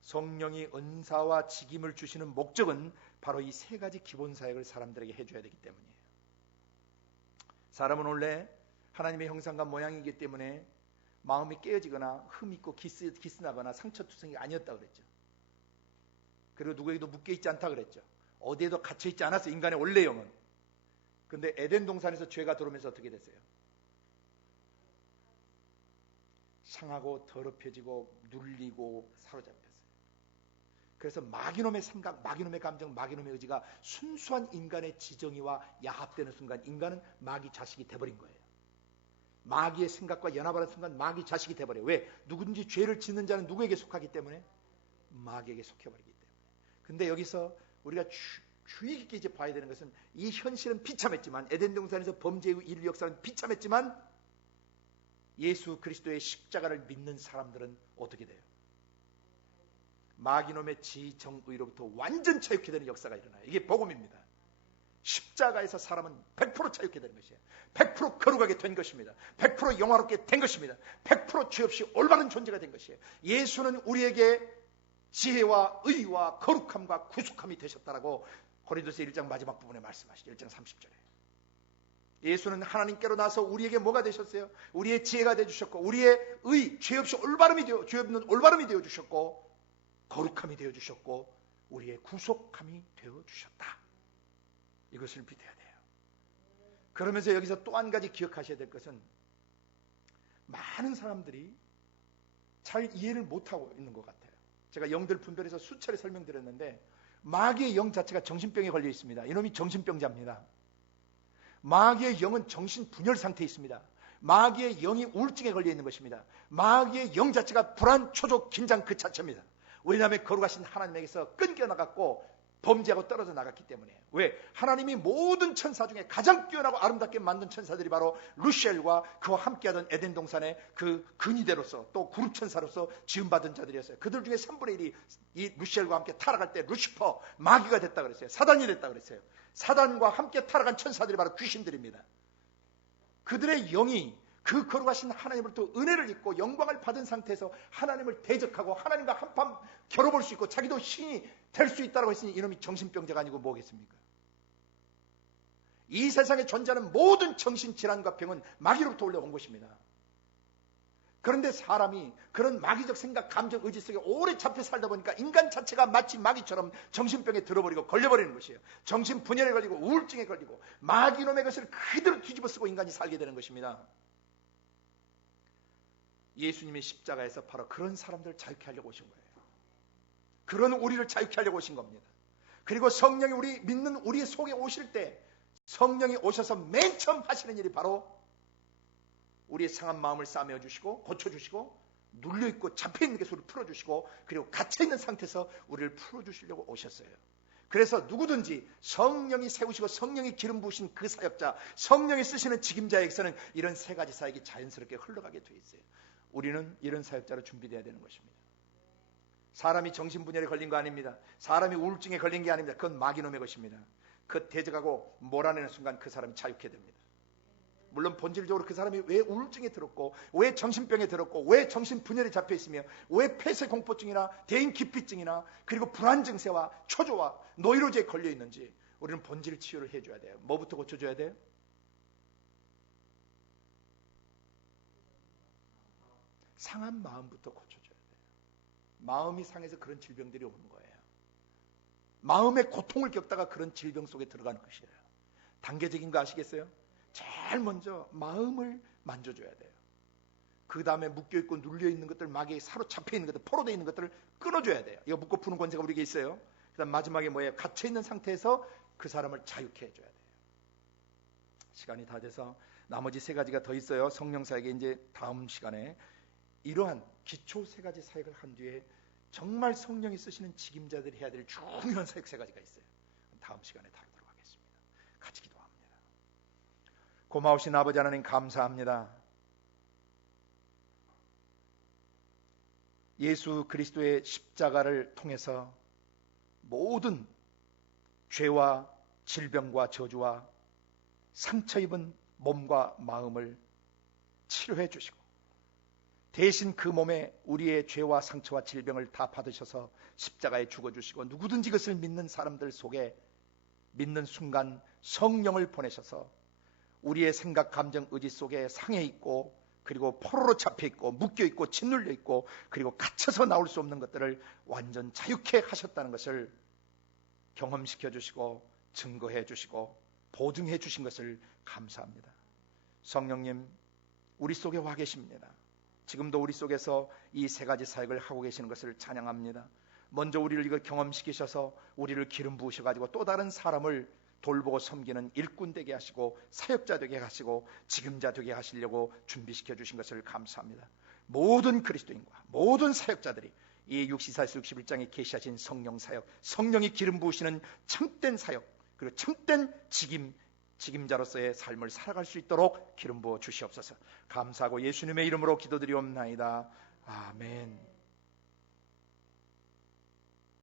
성령이 은사와 직임을 주시는 목적은 바로 이 세 가지 기본 사역을 사람들에게 해줘야 되기 때문이에요. 사람은 원래 하나님의 형상과 모양이기 때문에 마음이 깨어지거나 흠 있고 기스나거나 상처투성이 아니었다 그랬죠. 그리고 누구에게도 묶여있지 않다 그랬죠. 어디에도 갇혀있지 않았어요. 인간의 원래 영은. 그런데 에덴 동산에서 죄가 들어오면서 어떻게 됐어요? 상하고 더럽혀지고 눌리고 사로잡혔어요. 그래서 마귀놈의 생각, 마귀놈의 감정, 마귀놈의 의지가 순수한 인간의 지정의와 야합되는 순간 인간은 마귀 자식이 돼버린 거예요. 마귀의 생각과 연합하는 순간 마귀 자식이 돼버려요. 왜? 누구든지 죄를 짓는 자는 누구에게 속하기 때문에? 마귀에게 속해버리기 때문에. 근데 여기서 우리가 주의 깊게 이제 봐야 되는 것은 이 현실은 비참했지만, 에덴 동산에서 범죄의 인류 역사는 비참했지만 예수 그리스도의 십자가를 믿는 사람들은 어떻게 돼요? 마귀놈의 지정의로부터 완전 자유케 되는 역사가 일어나요. 이게 복음입니다. 십자가에서 사람은 100% 자유케 되는 것이에요. 100% 거룩하게 된 것입니다. 100% 영화롭게 된 것입니다. 100% 죄 없이 올바른 존재가 된 것이에요. 예수는 우리에게 지혜와 의와 거룩함과 구속함이 되셨다라고 고린도서 1장 마지막 부분에 말씀하시죠. 1장 30절에. 예수는 하나님께로 나서 우리에게 뭐가 되셨어요? 우리의 지혜가 되어주셨고, 우리의 의, 죄 없이 죄 없는 올바름이 되어주셨고, 거룩함이 되어주셨고, 우리의 구속함이 되어주셨다. 이것을 믿어야 돼요. 그러면서 여기서 또 한 가지 기억하셔야 될 것은, 많은 사람들이 잘 이해를 못하고 있는 것 같아요. 제가 영들 분별해서 수차례 설명드렸는데, 마귀의 영 자체가 정신병에 걸려 있습니다. 이놈이 정신병자입니다. 마귀의 영은 정신분열 상태에 있습니다. 마귀의 영이 우울증에 걸려 있는 것입니다. 마귀의 영 자체가 불안, 초조, 긴장 그 자체입니다. 왜냐하면 거룩하신 하나님에게서 끊겨 나갔고 범죄하고 떨어져 나갔기 때문에. 왜? 하나님이 모든 천사 중에 가장 뛰어나고 아름답게 만든 천사들이 바로 루시엘과 그와 함께하던 에덴 동산의 그 근위대로서 또 그룹 천사로서 지음받은 자들이었어요. 그들 중에 3분의 1이 이 루시엘과 함께 타락할 때 루시퍼, 마귀가 됐다 그랬어요. 사단이 됐다 그랬어요. 사단과 함께 타락한 천사들이 바로 귀신들입니다. 그들의 영이 그 거룩하신 하나님으로부터 은혜를 입고 영광을 받은 상태에서 하나님을 대적하고 하나님과 한판 겨뤄볼 수 있고 자기도 신이 될 수 있다고 했으니 이놈이 정신병자가 아니고 뭐겠습니까? 이 세상에 존재하는 모든 정신질환과 병은 마귀로부터 올라온 것입니다. 그런데 사람이 그런 마귀적 생각, 감정, 의지 속에 오래 잡혀 살다 보니까 인간 자체가 마치 마귀처럼 정신병에 들어버리고 걸려버리는 것이에요. 정신분열에 걸리고 우울증에 걸리고 마귀놈의 것을 그대로 뒤집어 쓰고 인간이 살게 되는 것입니다. 예수님의 십자가에서 바로 그런 사람들을 자유케 하려고 오신 거예요. 그런 우리를 자유케 하려고 오신 겁니다. 그리고 성령이 우리 믿는 우리의 속에 오실 때 성령이 오셔서 맨 처음 하시는 일이 바로 우리의 상한 마음을 싸매어 주시고 고쳐주시고 눌려있고 잡혀있는 것을 풀어주시고 그리고 갇혀있는 상태에서 우리를 풀어주시려고 오셨어요. 그래서 누구든지 성령이 세우시고 성령이 기름 부으신 그 사역자, 성령이 쓰시는 직임자에게서는 이런 세 가지 사역이 자연스럽게 흘러가게 돼 있어요. 우리는 이런 사역자로 준비되어야 되는 것입니다. 사람이 정신분열에 걸린 거 아닙니다. 사람이 우울증에 걸린 게 아닙니다. 그건 마귀놈의 것입니다. 그 대적하고 몰아내는 순간 그 사람이 자유케 됩니다. 물론 본질적으로 그 사람이 왜 우울증에 들었고 왜 정신병에 들었고 왜 정신분열에 잡혀있으며 왜 폐쇄공포증이나 대인기피증이나 그리고 불안증세와 초조와 노이로제에 걸려있는지 우리는 본질 치유를 해줘야 돼요. 뭐부터 고쳐줘야 돼요? 상한 마음부터 고쳐줘야 돼요. 마음이 상해서 그런 질병들이 오는 거예요. 마음의 고통을 겪다가 그런 질병 속에 들어가는 것이에요. 단계적인 거 아시겠어요? 제일 먼저 마음을 만져줘야 돼요. 그 다음에 묶여있고 눌려있는 것들, 마귀에 사로잡혀 있는 것들, 포로되어 있는 것들을 끊어줘야 돼요. 이거 묶고 푸는 권세가 우리에게 있어요. 그 다음 마지막에 뭐예요? 갇혀있는 상태에서 그 사람을 자유케 해줘야 돼요. 시간이 다 돼서 나머지 세 가지가 더 있어요. 성령 사역에 이제 다음 시간에 이러한 기초 세 가지 사역을 한 뒤에 정말 성령이 쓰시는 직임자들이 해야 될 중요한 사역 세 가지가 있어요. 다음 시간에 다루도록 하겠습니다. 같이 기도합니다. 고마우신 아버지 하나님 감사합니다. 예수 그리스도의 십자가를 통해서 모든 죄와 질병과 저주와 상처 입은 몸과 마음을 치료해 주시고 대신 그 몸에 우리의 죄와 상처와 질병을 다 받으셔서 십자가에 죽어주시고 누구든지 그것을 믿는 사람들 속에 믿는 순간 성령을 보내셔서 우리의 생각, 감정, 의지 속에 상해 있고 그리고 포로로 잡혀 있고 묶여 있고 짓눌려 있고 그리고 갇혀서 나올 수 없는 것들을 완전 자유케 하셨다는 것을 경험시켜 주시고 증거해 주시고 보증해 주신 것을 감사합니다. 성령님 우리 속에 와 계십니다. 지금도 우리 속에서 이 세 가지 사역을 하고 계시는 것을 찬양합니다. 먼저 우리를 이거 경험시키셔서 우리를 기름 부으셔가지고 또 다른 사람을 돌보고 섬기는 일꾼 되게 하시고 사역자 되게 하시고 직임자 되게 하시려고 준비시켜 주신 것을 감사합니다. 모든 그리스도인과 모든 사역자들이 이 역시사에서 61장에 계시하신 성령 사역, 성령이 기름 부으시는 참된 사역, 그리고 참된 직임자로서의 삶을 살아갈 수 있도록 기름 부어 주시옵소서. 감사하고 예수님의 이름으로 기도드리옵나이다. 아멘.